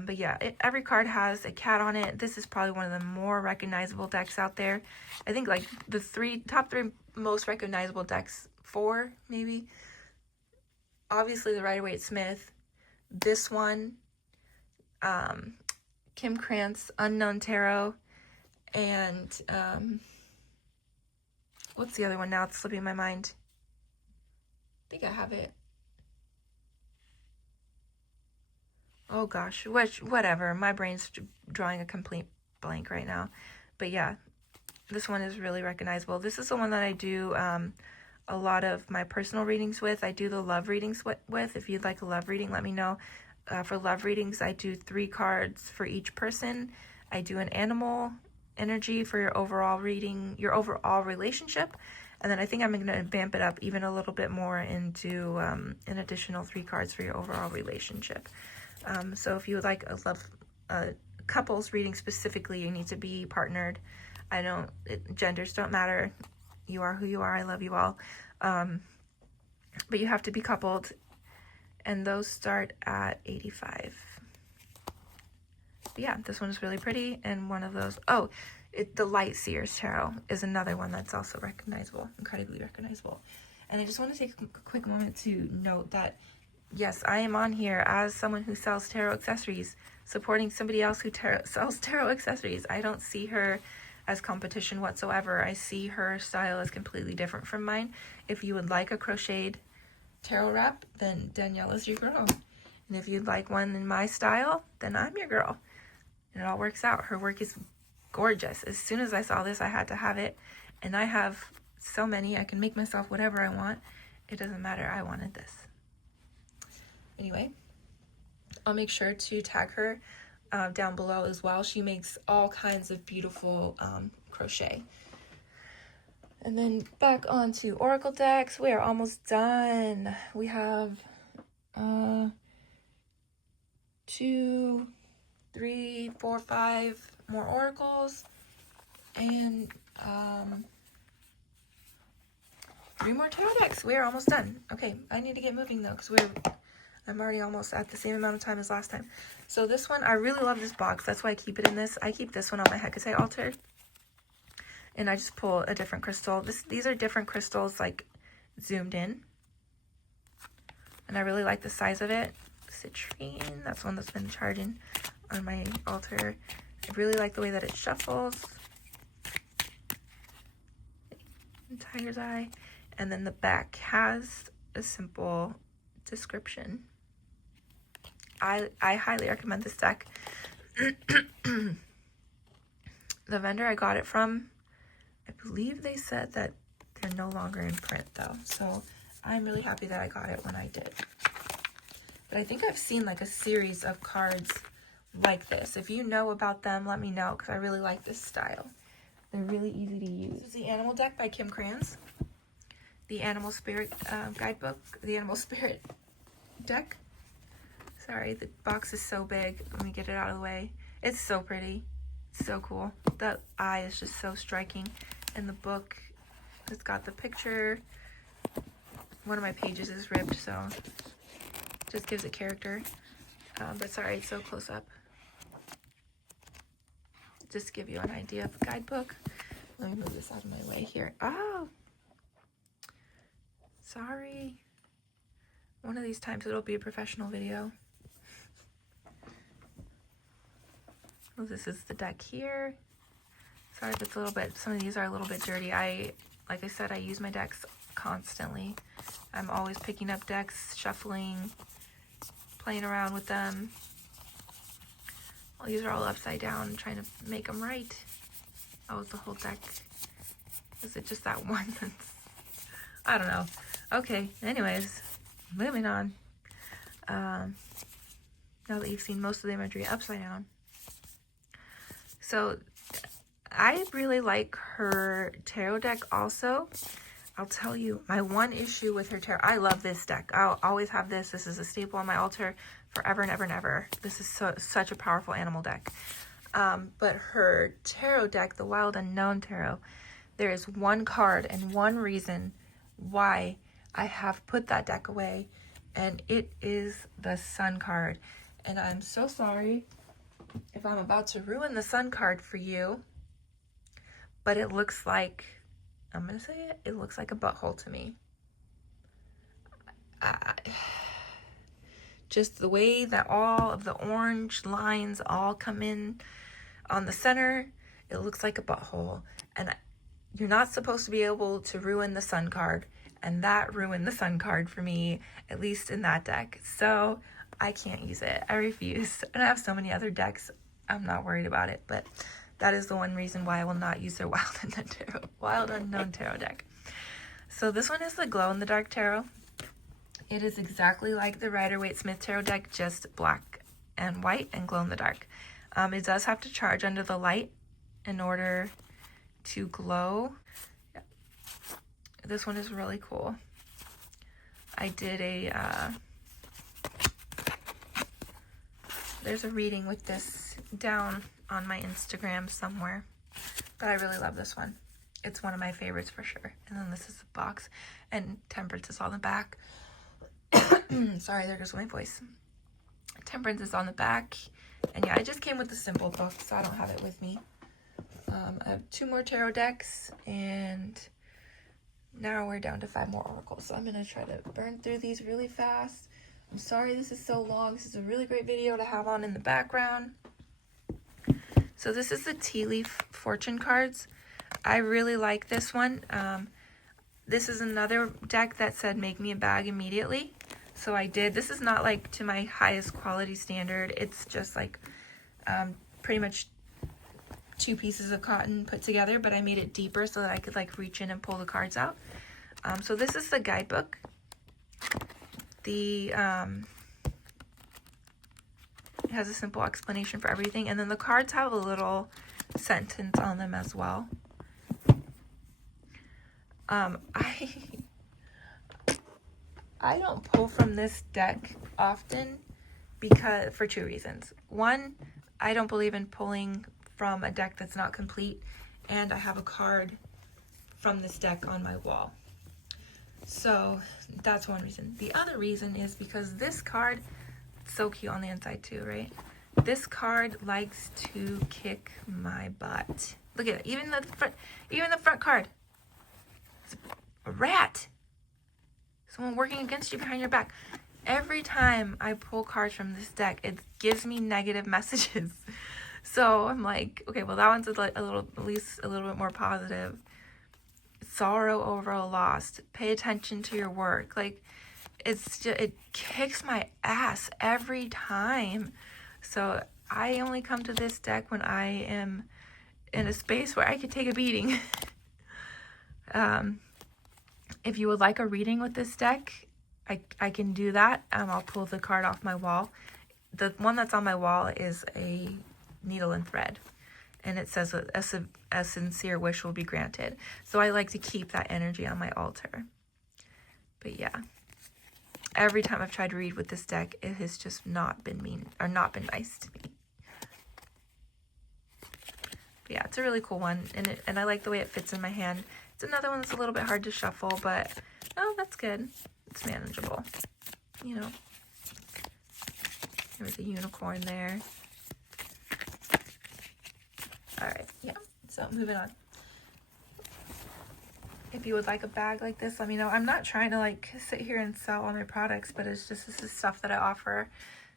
But yeah, every card has a cat on it. This is probably one of the more recognizable decks out there. I think like the top three most recognizable decks, 4 maybe. Obviously the Rider-Waite-Smith, this one, Kim Krantz, Unknown Tarot, and what's the other one now? It's slipping my mind. I think I have it. Oh gosh, whatever. My brain's drawing a complete blank right now. But yeah, this one is really recognizable. This is the one that I do a lot of my personal readings with. I do the love readings with. If you'd like a love reading, let me know. For love readings, I do 3 cards for each person. I do an animal energy for your overall reading, your overall relationship. And then I think I'm going to vamp it up even a little bit more into an additional 3 cards for your overall relationship. So if you would like a couples reading specifically, you need to be partnered. Genders don't matter. You are who you are. I love you all. but you have to be coupled, and those start at 85. But yeah, this one is really pretty, and one of those, oh, the Light Seers Tarot is another one that's also recognizable, incredibly recognizable. And I just want to take a quick moment to note that, yes, I am on here as someone who sells tarot accessories, supporting somebody else who sells tarot accessories. I don't see her as competition whatsoever. I see her style as completely different from mine. If you would like a crocheted tarot wrap, then Danielle is your girl. And if you'd like one in my style, then I'm your girl. And it all works out. Her work is gorgeous. As soon as I saw this, I had to have it. And I have so many. I can make myself whatever I want. It doesn't matter. I wanted this. Anyway, I'll make sure to tag her down below as well. She makes all kinds of beautiful crochet. And then back onto Oracle decks. We are almost done. We have 2, 3, 4, 5 more oracles, and 3 more tarot decks. We are almost done. Okay, I need to get moving though, because I'm already almost at the same amount of time as last time. So this one, I really love this box. That's why I keep it in this. I keep this one on my Hecate altar, and I just pull a different crystal. These are different crystals, like zoomed in, and I really like the size of it. Citrine, that's one that's been charging on my altar. I really like the way that it shuffles. Tiger's eye. And then the back has a simple description. I highly recommend this deck. The vendor I got it from, I believe they said that they're no longer in print though. So I'm really happy that I got it when I did. But I think I've seen like a series of cards like this. If you know about them, let me know, because I really like this style. They're really easy to use. This is the Animal deck by Kim Krans. The Animal Spirit guidebook, the Animal Spirit deck. Sorry, the box is so big. Let me get it out of the way. It's so pretty. It's so cool. The eye is just so striking. And the book has got the picture. One of my pages is ripped, so just gives it character. But sorry, it's so close up. Just to give you an idea of the guidebook. Let me move this out of my way here. Oh! Sorry. One of these times it'll be a professional video. Well, this is the deck here. Sorry if it's a little bit, some of these are a little bit dirty. Like I said, I use my decks constantly. I'm always picking up decks, shuffling, playing around with them. Well, these are all upside down, trying to make them right. Oh, it's the whole deck. Is it just that one? I don't know. Okay, anyways, moving on. Now that you've seen most of the imagery upside down. So, I really like her tarot deck also. I'll tell you, my one issue with her tarot, I love this deck. I'll always have this. This is a staple on my altar forever and ever and ever. This is such a powerful animal deck. But her tarot deck, the Wild Unknown Tarot, there is one card and one reason why I have put that deck away, and it is the Sun card. And I'm so sorry if I'm about to ruin the Sun card for you, but it looks like, I'm going to say it, it looks like a butthole to me. Just the way that all of the orange lines all come in on the center, it looks like a butthole. And you're not supposed to be able to ruin the Sun card, and that ruined the Sun card for me, at least in that deck. So I can't use it. I refuse. And I have so many other decks. I'm not worried about it, but that is the one reason why I will not use their Wild Unknown Tarot deck. So this one is the Glow in the Dark Tarot. It is exactly like the Rider-Waite-Smith Tarot deck, just black and white and glow in the dark. It does have to charge under the light in order to glow. Yeah. This one is really cool. I did there's a reading with this down on my Instagram somewhere, but I really love this one. It's one of my favorites for sure. And then this is the box, and Temperance is on the back. Sorry, there goes my voice. Temperance is on the back. And yeah, it just came with the simple book, so I don't have it with me. I have 2 more tarot decks, and now we're down to 5 more oracles. So I'm going to try to burn through these really fast. I'm sorry this is so long. This is a really great video to have on in the background. So this is the Tea Leaf Fortune cards. I really like this one. This is another deck that said make me a bag immediately. So I did. This is not like to my highest quality standard. It's just like pretty much 2 pieces of cotton put together, but I made it deeper so that I could like reach in and pull the cards out. So this is the guidebook. It has a simple explanation for everything, and then the cards have a little sentence on them as well. I don't pull from this deck often because for 2 reasons. One, I don't believe in pulling from a deck that's not complete, and I have a card from this deck on my wall. So that's one reason. The other reason is because this card, it's so cute on the inside too, right? This card likes to kick my butt. Look at it, even the front card. It's a rat. Someone working against you behind your back. Every time I pull cards from this deck, it gives me negative messages. So I'm like, okay, well that one's at least a little bit more positive. Sorrow over a loss. Pay attention to your work. Like, it's just, it kicks my ass every time. So I only come to this deck when I am in a space where I could take a beating. If you would like a reading with this deck, I can do that. I'll pull the card off my wall. The one that's on my wall is a needle and thread, and it says a sincere wish will be granted. So I like to keep that energy on my altar. But yeah, every time I've tried to read with this deck, it has just not been mean or not been nice to me. But yeah, it's a really cool one, and I like the way it fits in my hand. It's another one that's a little bit hard to shuffle, but oh, that's good. It's manageable, you know. There was a unicorn there. All right, yeah, so moving on. If you would like a bag like this, let me know. I'm not trying to like sit here and sell all my products, but it's just, this is stuff that I offer.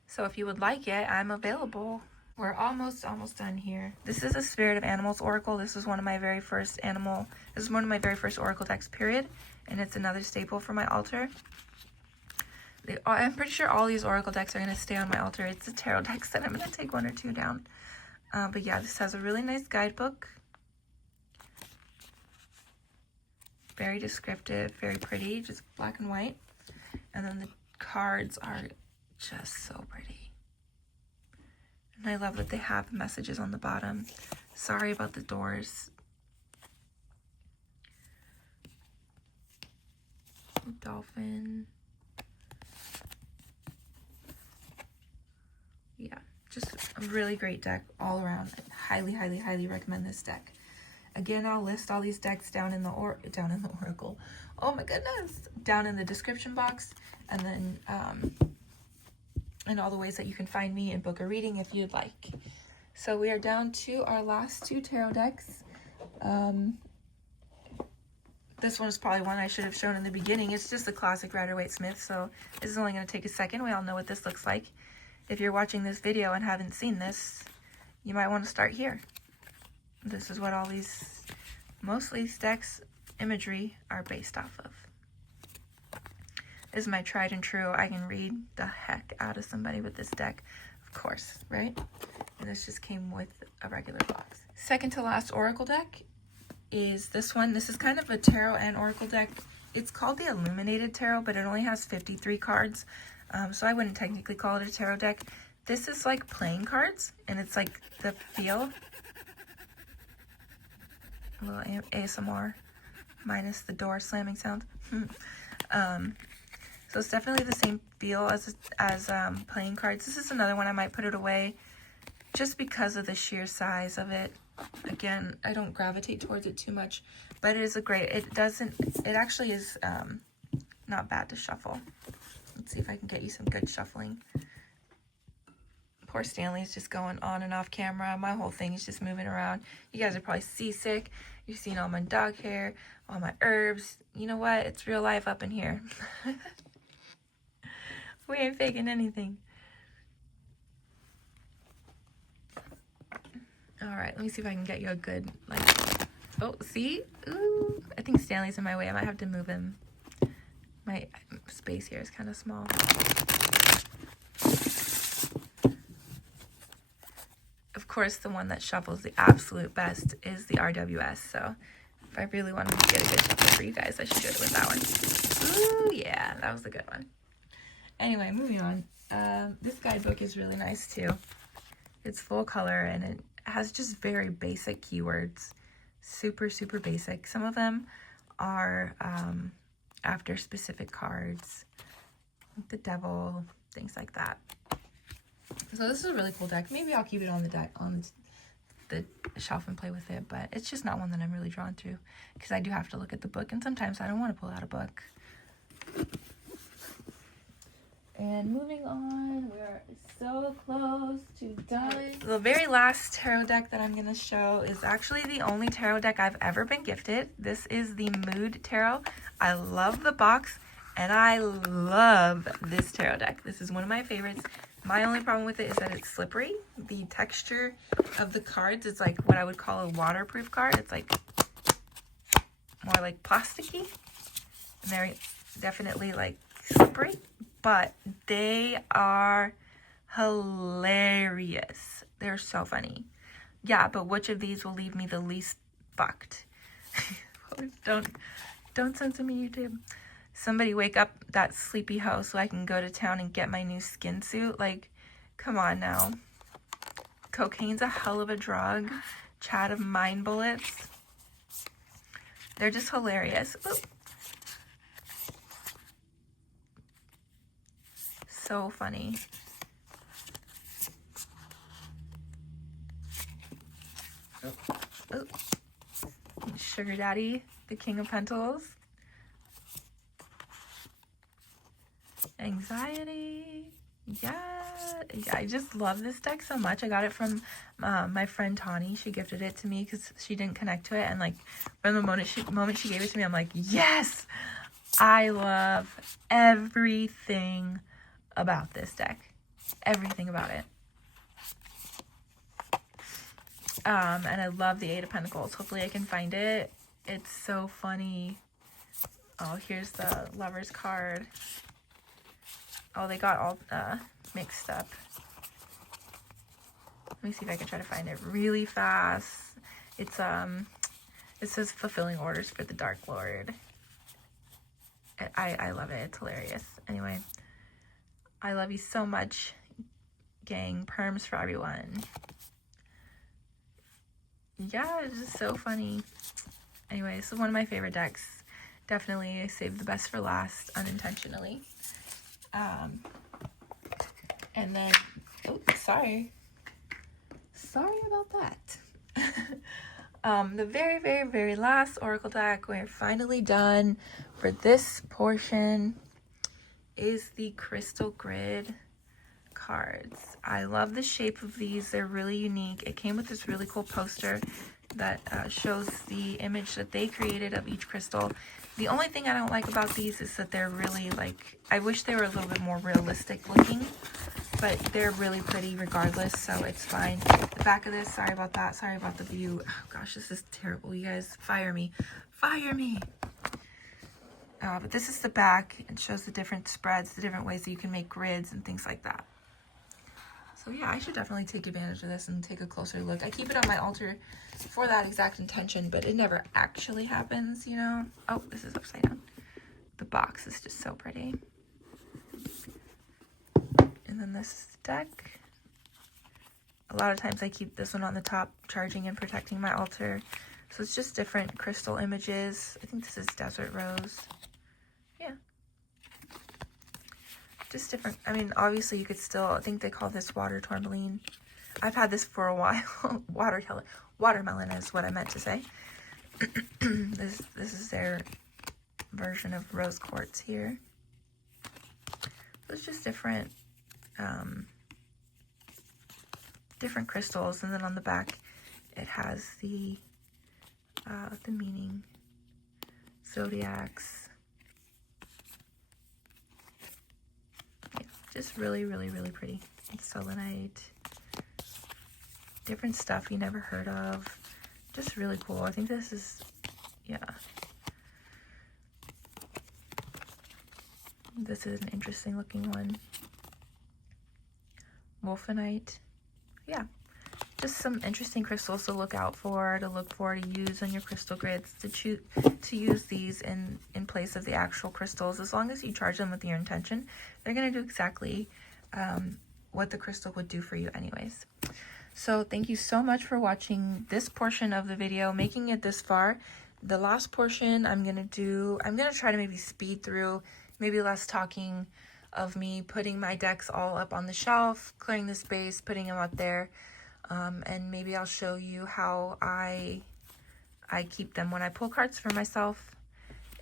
So if you would like it, I'm available. We're almost done here. This is a Spirit of Animals Oracle. This is one of my very first Oracle decks, period. And it's another staple for my altar. I'm pretty sure all these Oracle decks are going to stay on my altar. It's a tarot deck that I'm going to take 1 or 2 down. But yeah, this has a really nice guidebook. Very descriptive, very pretty, just black and white. And then the cards are just so pretty. And I love that they have messages on the bottom. Sorry about the doors. Dolphin. Yeah, just a really great deck all around. I highly recommend this deck. Again, I'll list all these decks down in the Oracle. Oh my goodness! Down in the description box, and then and all the ways that you can find me and book a reading if you'd like. So we are down to our last 2 tarot decks. This one is probably one I should have shown in the beginning. It's just a classic Rider-Waite-Smith, so this is only going to take a second. We all know what this looks like. If you're watching this video and haven't seen this, you might want to start here. This is what all these, mostly decks imagery are based off of. This is my tried and true. I can read the heck out of somebody with this deck, of course, right? And this just came with a regular box. Second to last Oracle deck is this one. This is kind of a tarot and Oracle deck. It's called the Illuminated Tarot, but it only has 53 cards. So I wouldn't technically call it a tarot deck. This is like playing cards, and it's like the feel. A little ASMR, minus the door slamming sound. So it's definitely the same feel as playing cards. This is another one I might put it away just because of the sheer size of it. Again, I don't gravitate towards it too much, but it is it actually is not bad to shuffle. Let's see if I can get you some good shuffling. Poor Stanley's just going on and off camera. My whole thing is just moving around. You guys are probably seasick. You're seeing all my dog hair, all my herbs. You know what? It's real life up in here. We ain't faking anything. All right, let me see if I can get you a good, like, oh, see? Ooh, I think Stanley's in my way. I might have to move him. My space here is kind of small. Of course, the one that shuffles the absolute best is the RWS. So if I really wanted to get a good shuffle for you guys, I should do it with that one. Ooh, yeah, that was a good one. Anyway, moving on. This guidebook is really nice too. It's full color and it has just very basic keywords. Super, super basic. Some of them are after specific cards, like the devil, things like that. So this is a really cool deck. Maybe I'll keep it on the shelf and play with it, but it's just not one that I'm really drawn to because I do have to look at the book, and sometimes I don't want to pull out a book. And moving on, we're so close to done. The very last tarot deck that I'm going to show is actually the only tarot deck I've ever been gifted. This is the Mood Tarot. I love the box, and I love this tarot deck. This is one of my favorites. My only problem with it is that it's slippery. The texture of the cards is like what I would call a waterproof card. It's like more like plasticky. And they're definitely like slippery, but they are hilarious. They're so funny. Yeah, but which of these will leave me the least fucked? Don't censor me, YouTube. Somebody wake up that sleepy hoe so I can go to town and get my new skin suit. Like, come on now. Cocaine's a hell of a drug. Chat of mind bullets. They're just hilarious. Ooh. So funny. Oh, oh. Sugar Daddy, the King of Pentacles. Anxiety. Yeah, I just love this deck so much. I got it from my friend Tawny. She gifted it to me because she didn't connect to it, and like from the moment she gave it to me, I'm like, yes, I love everything about this deck. Everything about it. And I love the Eight of Pentacles. Hopefully I can find it. It's so funny. Oh, here's the Lover's card. Oh, they got all mixed up. Let me see if I can try to find it really fast. It's it says fulfilling orders for the Dark Lord. I love it. It's hilarious. Anyway, I love you so much, gang. Perms for everyone. Yeah, it's just so funny. Anyway, this is one of my favorite decks. Definitely I saved the best for last unintentionally. And then, oh, sorry about that. The very, very, very last Oracle deck, we're finally done for this portion, is the Crystal Grid cards. I love the shape of these. They're really unique. It came with this really cool poster that shows the image that they created of each crystal. The only thing I don't like about these is that they're really like, I wish they were a little bit more realistic looking, but they're really pretty regardless, so it's fine. The back of this, sorry about that, sorry about the view. Oh gosh, this is terrible, you guys. Fire me. Fire me. But this is the back. It shows the different spreads, the different ways that you can make grids and things like that. So yeah, I should definitely take advantage of this and take a closer look. I keep it on my altar for that exact intention, but it never actually happens, you know? Oh, this is upside down. The box is just so pretty. And then this deck. A lot of times I keep this one on the top, charging and protecting my altar. So it's just different crystal images. I think this is Desert Rose. Yeah. Just different. I mean, obviously you could still, I think they call this water tourmaline. I've had this for a while. Watermelon is what I meant to say. This is their version of rose quartz here. So it's just different different crystals, and then on the back it has the meaning, zodiacs. Yeah, just really, really, really pretty. It's selenite, different stuff you never heard of. Just really cool. I think this is, yeah. This is an interesting looking one. Wolfenite. Yeah. Just some interesting crystals to look out for, to use on your crystal grids, to use these in place of the actual crystals. As long as you charge them with your intention, they're going to do exactly what the crystal would do for you anyways. So thank you so much for watching this portion of the video, making it this far. The last portion I'm going to try to maybe speed through, maybe less talking of me putting my decks all up on the shelf, clearing the space, putting them up there. And maybe I'll show you how I keep them when I pull cards for myself,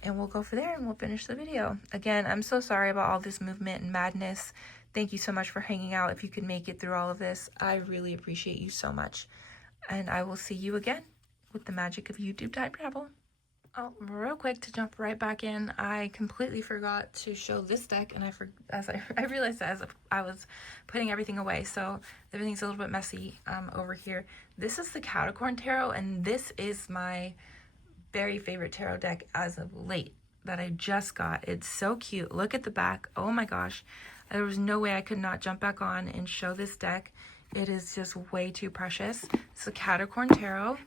and we'll go for there and we'll finish the video. Again, I'm so sorry about all this movement and madness. Thank you so much for hanging out. If you could make it through all of this, I really appreciate you so much. And I will see you again with the magic of YouTube time travel. Oh, real quick to jump right back in, I completely forgot to show this deck, and I realized as I was putting everything away, so everything's a little bit messy over here. This is the Capricorn Tarot, and this is my very favorite tarot deck as of late that I just got. It's so cute. Look at the back. Oh my gosh. There was no way I could not jump back on and show this deck. It is just way too precious. It's the Capricorn Tarot.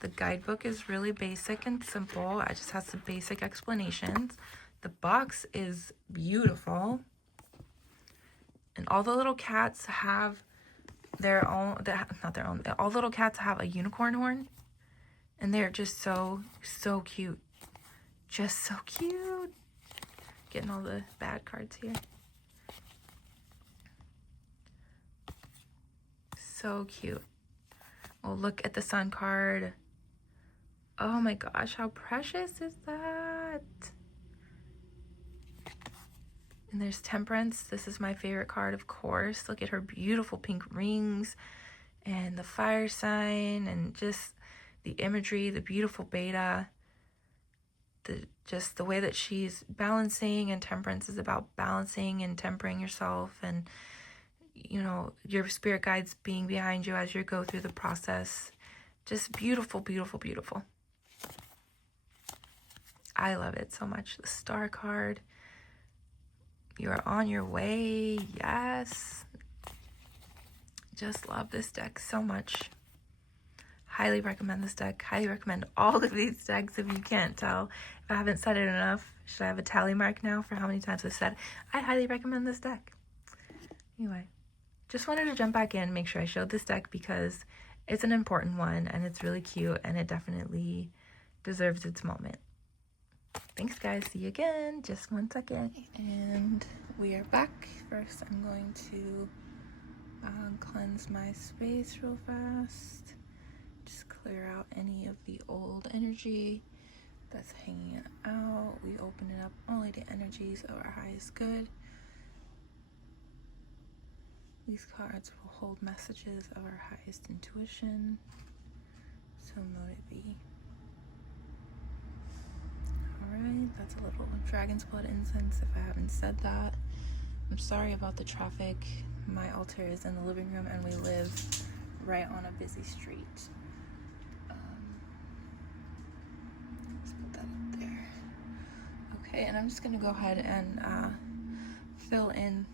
The guidebook is really basic and simple. I just have some basic explanations. The box is beautiful. And all the little cats have their own, not their own, all little cats have a unicorn horn. And they're just so cute. Just so cute. Getting all the bad cards here. So cute. Oh, look at the sun card. Oh my gosh, how precious is that? And there's Temperance. This is my favorite card, of course. Look at her beautiful pink rings and the fire sign and just the imagery, the beautiful beta. Just the way that she's balancing, and Temperance is about balancing and tempering yourself, and you know, your spirit guides being behind you as you go through the process. Just beautiful, beautiful, beautiful. I love it so much. The Star card. You're on your way. Yes. Just love this deck so much. Highly recommend this deck. Highly recommend all of these decks if you can't tell. If I haven't said it enough, should I have a tally mark now for how many times I've said I highly recommend this deck? Anyway, just wanted to jump back in, make sure I showed this deck because it's an important one and it's really cute and it definitely deserves its moment. Thanks guys, see you again, just 1 second. And we are back. First I'm going to cleanse my space real fast. Just clear out any of the old energy that's hanging out. We open it up only to energies of our highest good. These cards will hold messages of our highest intuition. So mote it be. Alright, that's a little dragon's blood incense if I haven't said that. I'm sorry about the traffic. My altar is in the living room and we live right on a busy street. Let's put that up there. Okay, and I'm just going to go ahead and fill in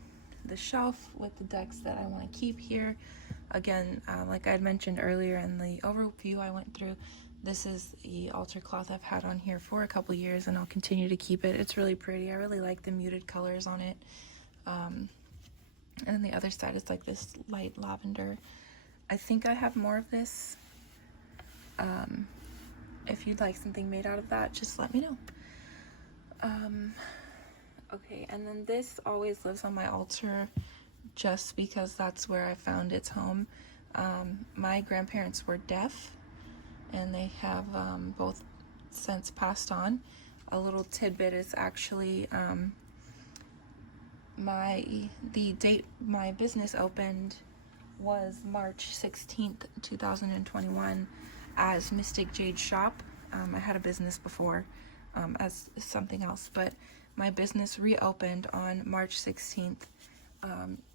the shelf with the decks that I want to keep here. Again, like I had mentioned earlier in the overview I went through, this is the altar cloth I've had on here for a couple years and I'll continue to keep it. It's really pretty. I really like the muted colors on it. And then the other side is like this light lavender. I think I have more of this. If you'd like something made out of that, just let me know. Okay, and then this always lives on my altar just because that's where I found its home. My grandparents were deaf, and they have both since passed on. A little tidbit is actually the date my business opened was March 16th, 2021 as Mystic Jade Shop. I had a business before as something else, but my business reopened on March 16th,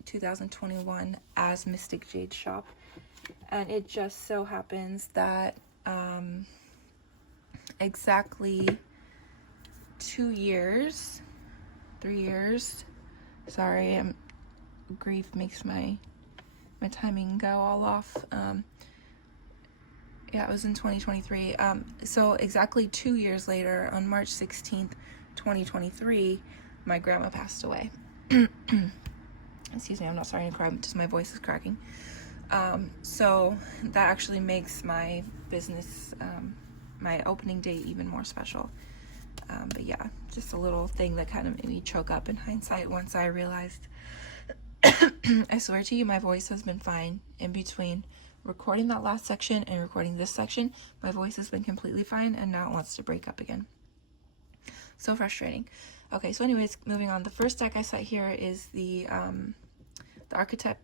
2021 as Mystic Jade Shop. And it just so happens that exactly 3 years, sorry, grief makes my timing go all off. Yeah, it was in 2023. So exactly 2 years later, on March 16th, 2023, my grandma passed away. Excuse me, I'm not starting to cry, just my voice is cracking. So that actually makes my business, my opening date even more special. But yeah, just a little thing that kind of made me choke up in hindsight once I realized. I swear to you, my voice has been fine in between recording that last section and recording this section. My voice has been completely fine, and now it wants to break up again. So frustrating. Okay, so anyways, moving on. The first deck I set here is the archetype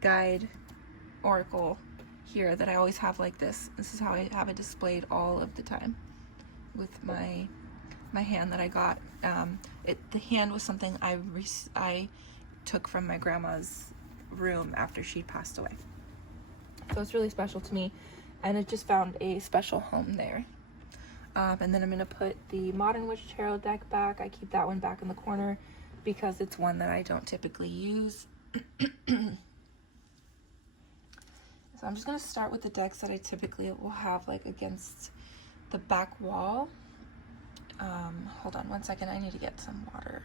guide oracle here that I always have like this. This is how I have it displayed all of the time with my hand that I got. The hand was something I took from my grandma's room after she passed away. So it's really special to me, and it just found a special home there. And then I'm going to put the Modern Witch Tarot deck back. I keep that one back in the corner because it's one that I don't typically use. So I'm just going to start with the decks that I typically will have like against the back wall. Hold on one second, I need to get some water.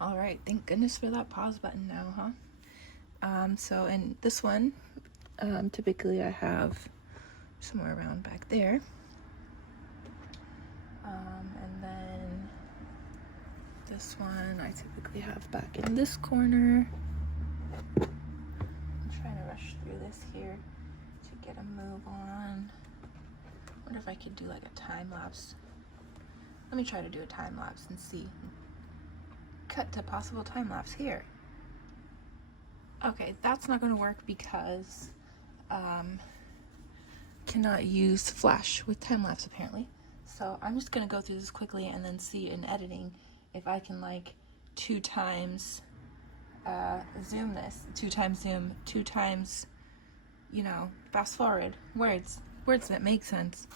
All right, thank goodness for that pause button now, huh? So in this one, typically I have somewhere around back there. And then this one I typically have back in this corner. I'm trying to rush through this here to get a move on. I wonder if I could do like a time lapse. Let me try to do a time lapse and see. Cut to possible time lapse here. Okay, that's not going to work because cannot use Flash with time lapse apparently. So I'm just going to go through this quickly and then see in editing if I can like 2 times zoom this, 2 times zoom, 2 times, you know, fast forward, words that make sense.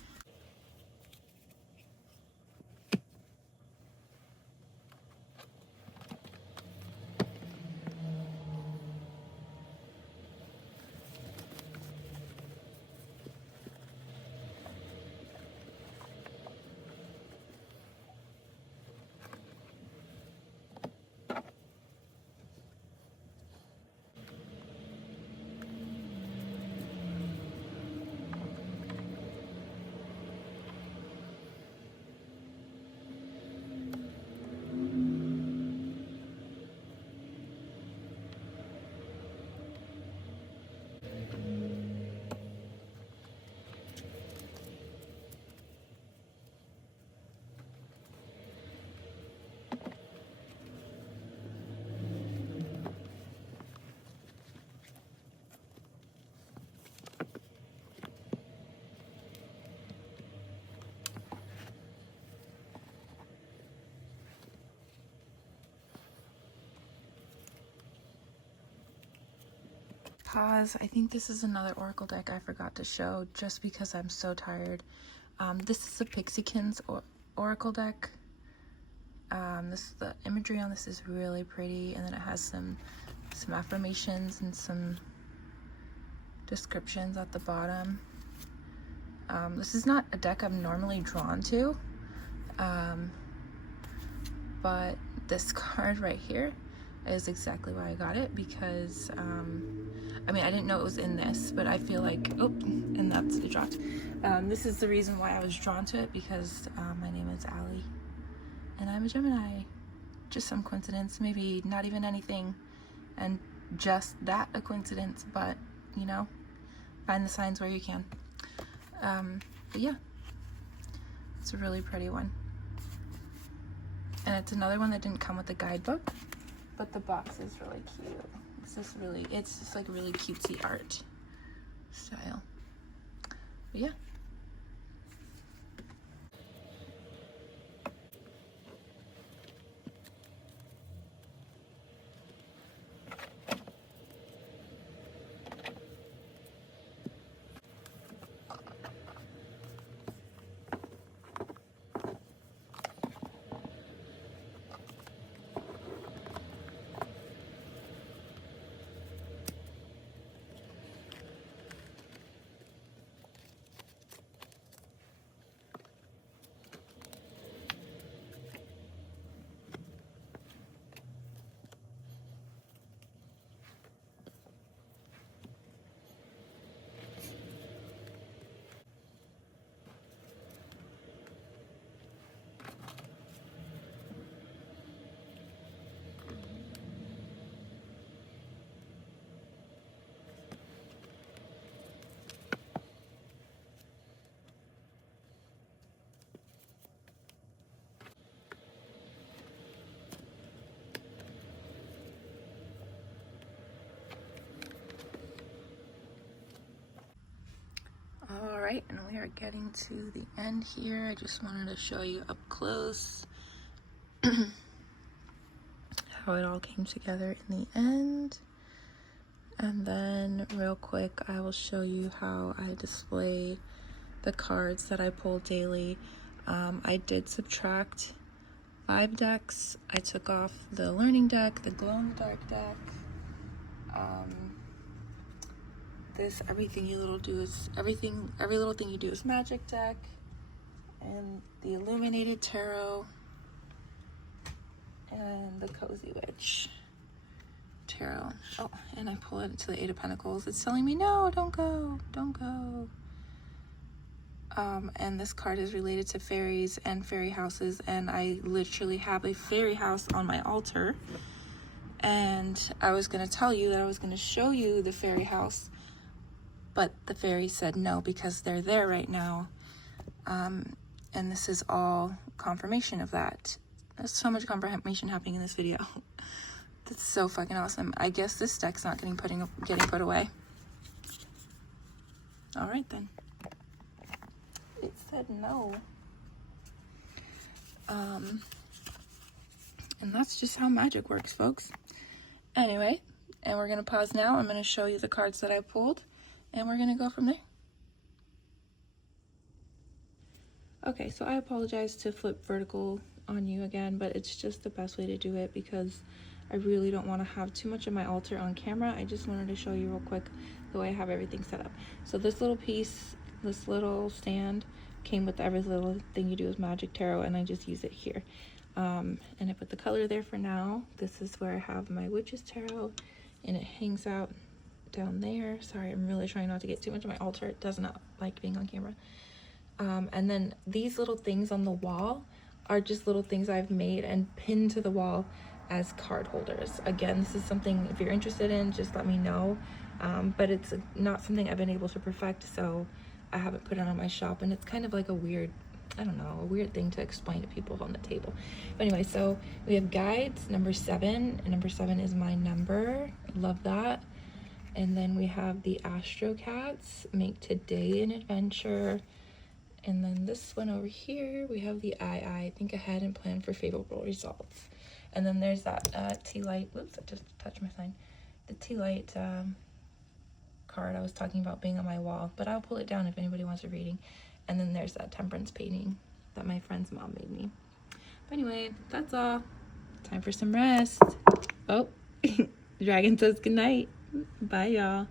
Pause. I think this is another oracle deck I forgot to show just because I'm so tired. This is a Pixiekins oracle deck. The imagery on this is really pretty, and then it has some affirmations and some descriptions at the bottom. This is not a deck I'm normally drawn to, but this card right here is exactly why I got it, because I mean, I didn't know it was in this, but I feel like, oh, and that's it dropped. This is the reason why I was drawn to it, because my name is Allie, and I'm a Gemini. just some coincidence, maybe not even anything, and just that a coincidence, but you know, find the signs where you can. But yeah, it's a really pretty one, and it's another one that didn't come with the guidebook, but the box is really cute. It's just like really cutesy art style. But yeah. All right, and we are getting to the end here. I just wanted to show you up close how it all came together in the end. And then real quick, I will show you how I display the cards that I pull daily. I did subtract 5 decks. I took off the learning deck, the glow in the dark deck, this every little thing you do is magic deck, and the illuminated tarot, and the cozy witch tarot. Oh, and I pull it to the 8 of Pentacles. It's telling me, no, don't go. And this card is related to fairies and fairy houses, and I literally have a fairy house on my altar. And I was going to tell you that I was going to show you the fairy house, but the fairies said no because they're there right now. And this is all confirmation of that. There's so much confirmation happening in this video. That's so fucking awesome. I guess this deck's not getting put away. All right then. It said no. And that's just how magic works, folks. Anyway, and we're gonna pause now. I'm gonna show you the cards that I pulled, and we're gonna go from there. Okay, so I apologize to flip vertical on you again, but it's just the best way to do it because I really don't want to have too much of my altar on camera. I just wanted to show you real quick the way I have everything set up. So this little piece, this little stand came with every little thing you do with magic tarot, and I just use it here. And I put the color there for now. This is where I have my witch's tarot, and it hangs out down there. Sorry, I'm really trying not to get too much of my altar. It does not like being on camera. And then these little things on the wall are just little things I've made and pinned to the wall as card holders. Again, this is something, if you're interested in, just let me know. But it's not something I've been able to perfect, so I haven't put it on my shop, and it's kind of like a weird, I don't know, a weird thing to explain to people on the table. But anyway, so we have guides, number 7, and number 7 is my number. Love that. And then we have the Astro Cats, make today an adventure. And then this one over here, we have the I think ahead and plan for favorable results. And then there's that tea light, whoops, I just touched my sign. The tea light card I was talking about being on my wall, but I'll pull it down if anybody wants a reading. And then there's that temperance painting that my friend's mom made me. But anyway, that's all. Time for some rest. Oh, Dragon says goodnight. Bye, y'all.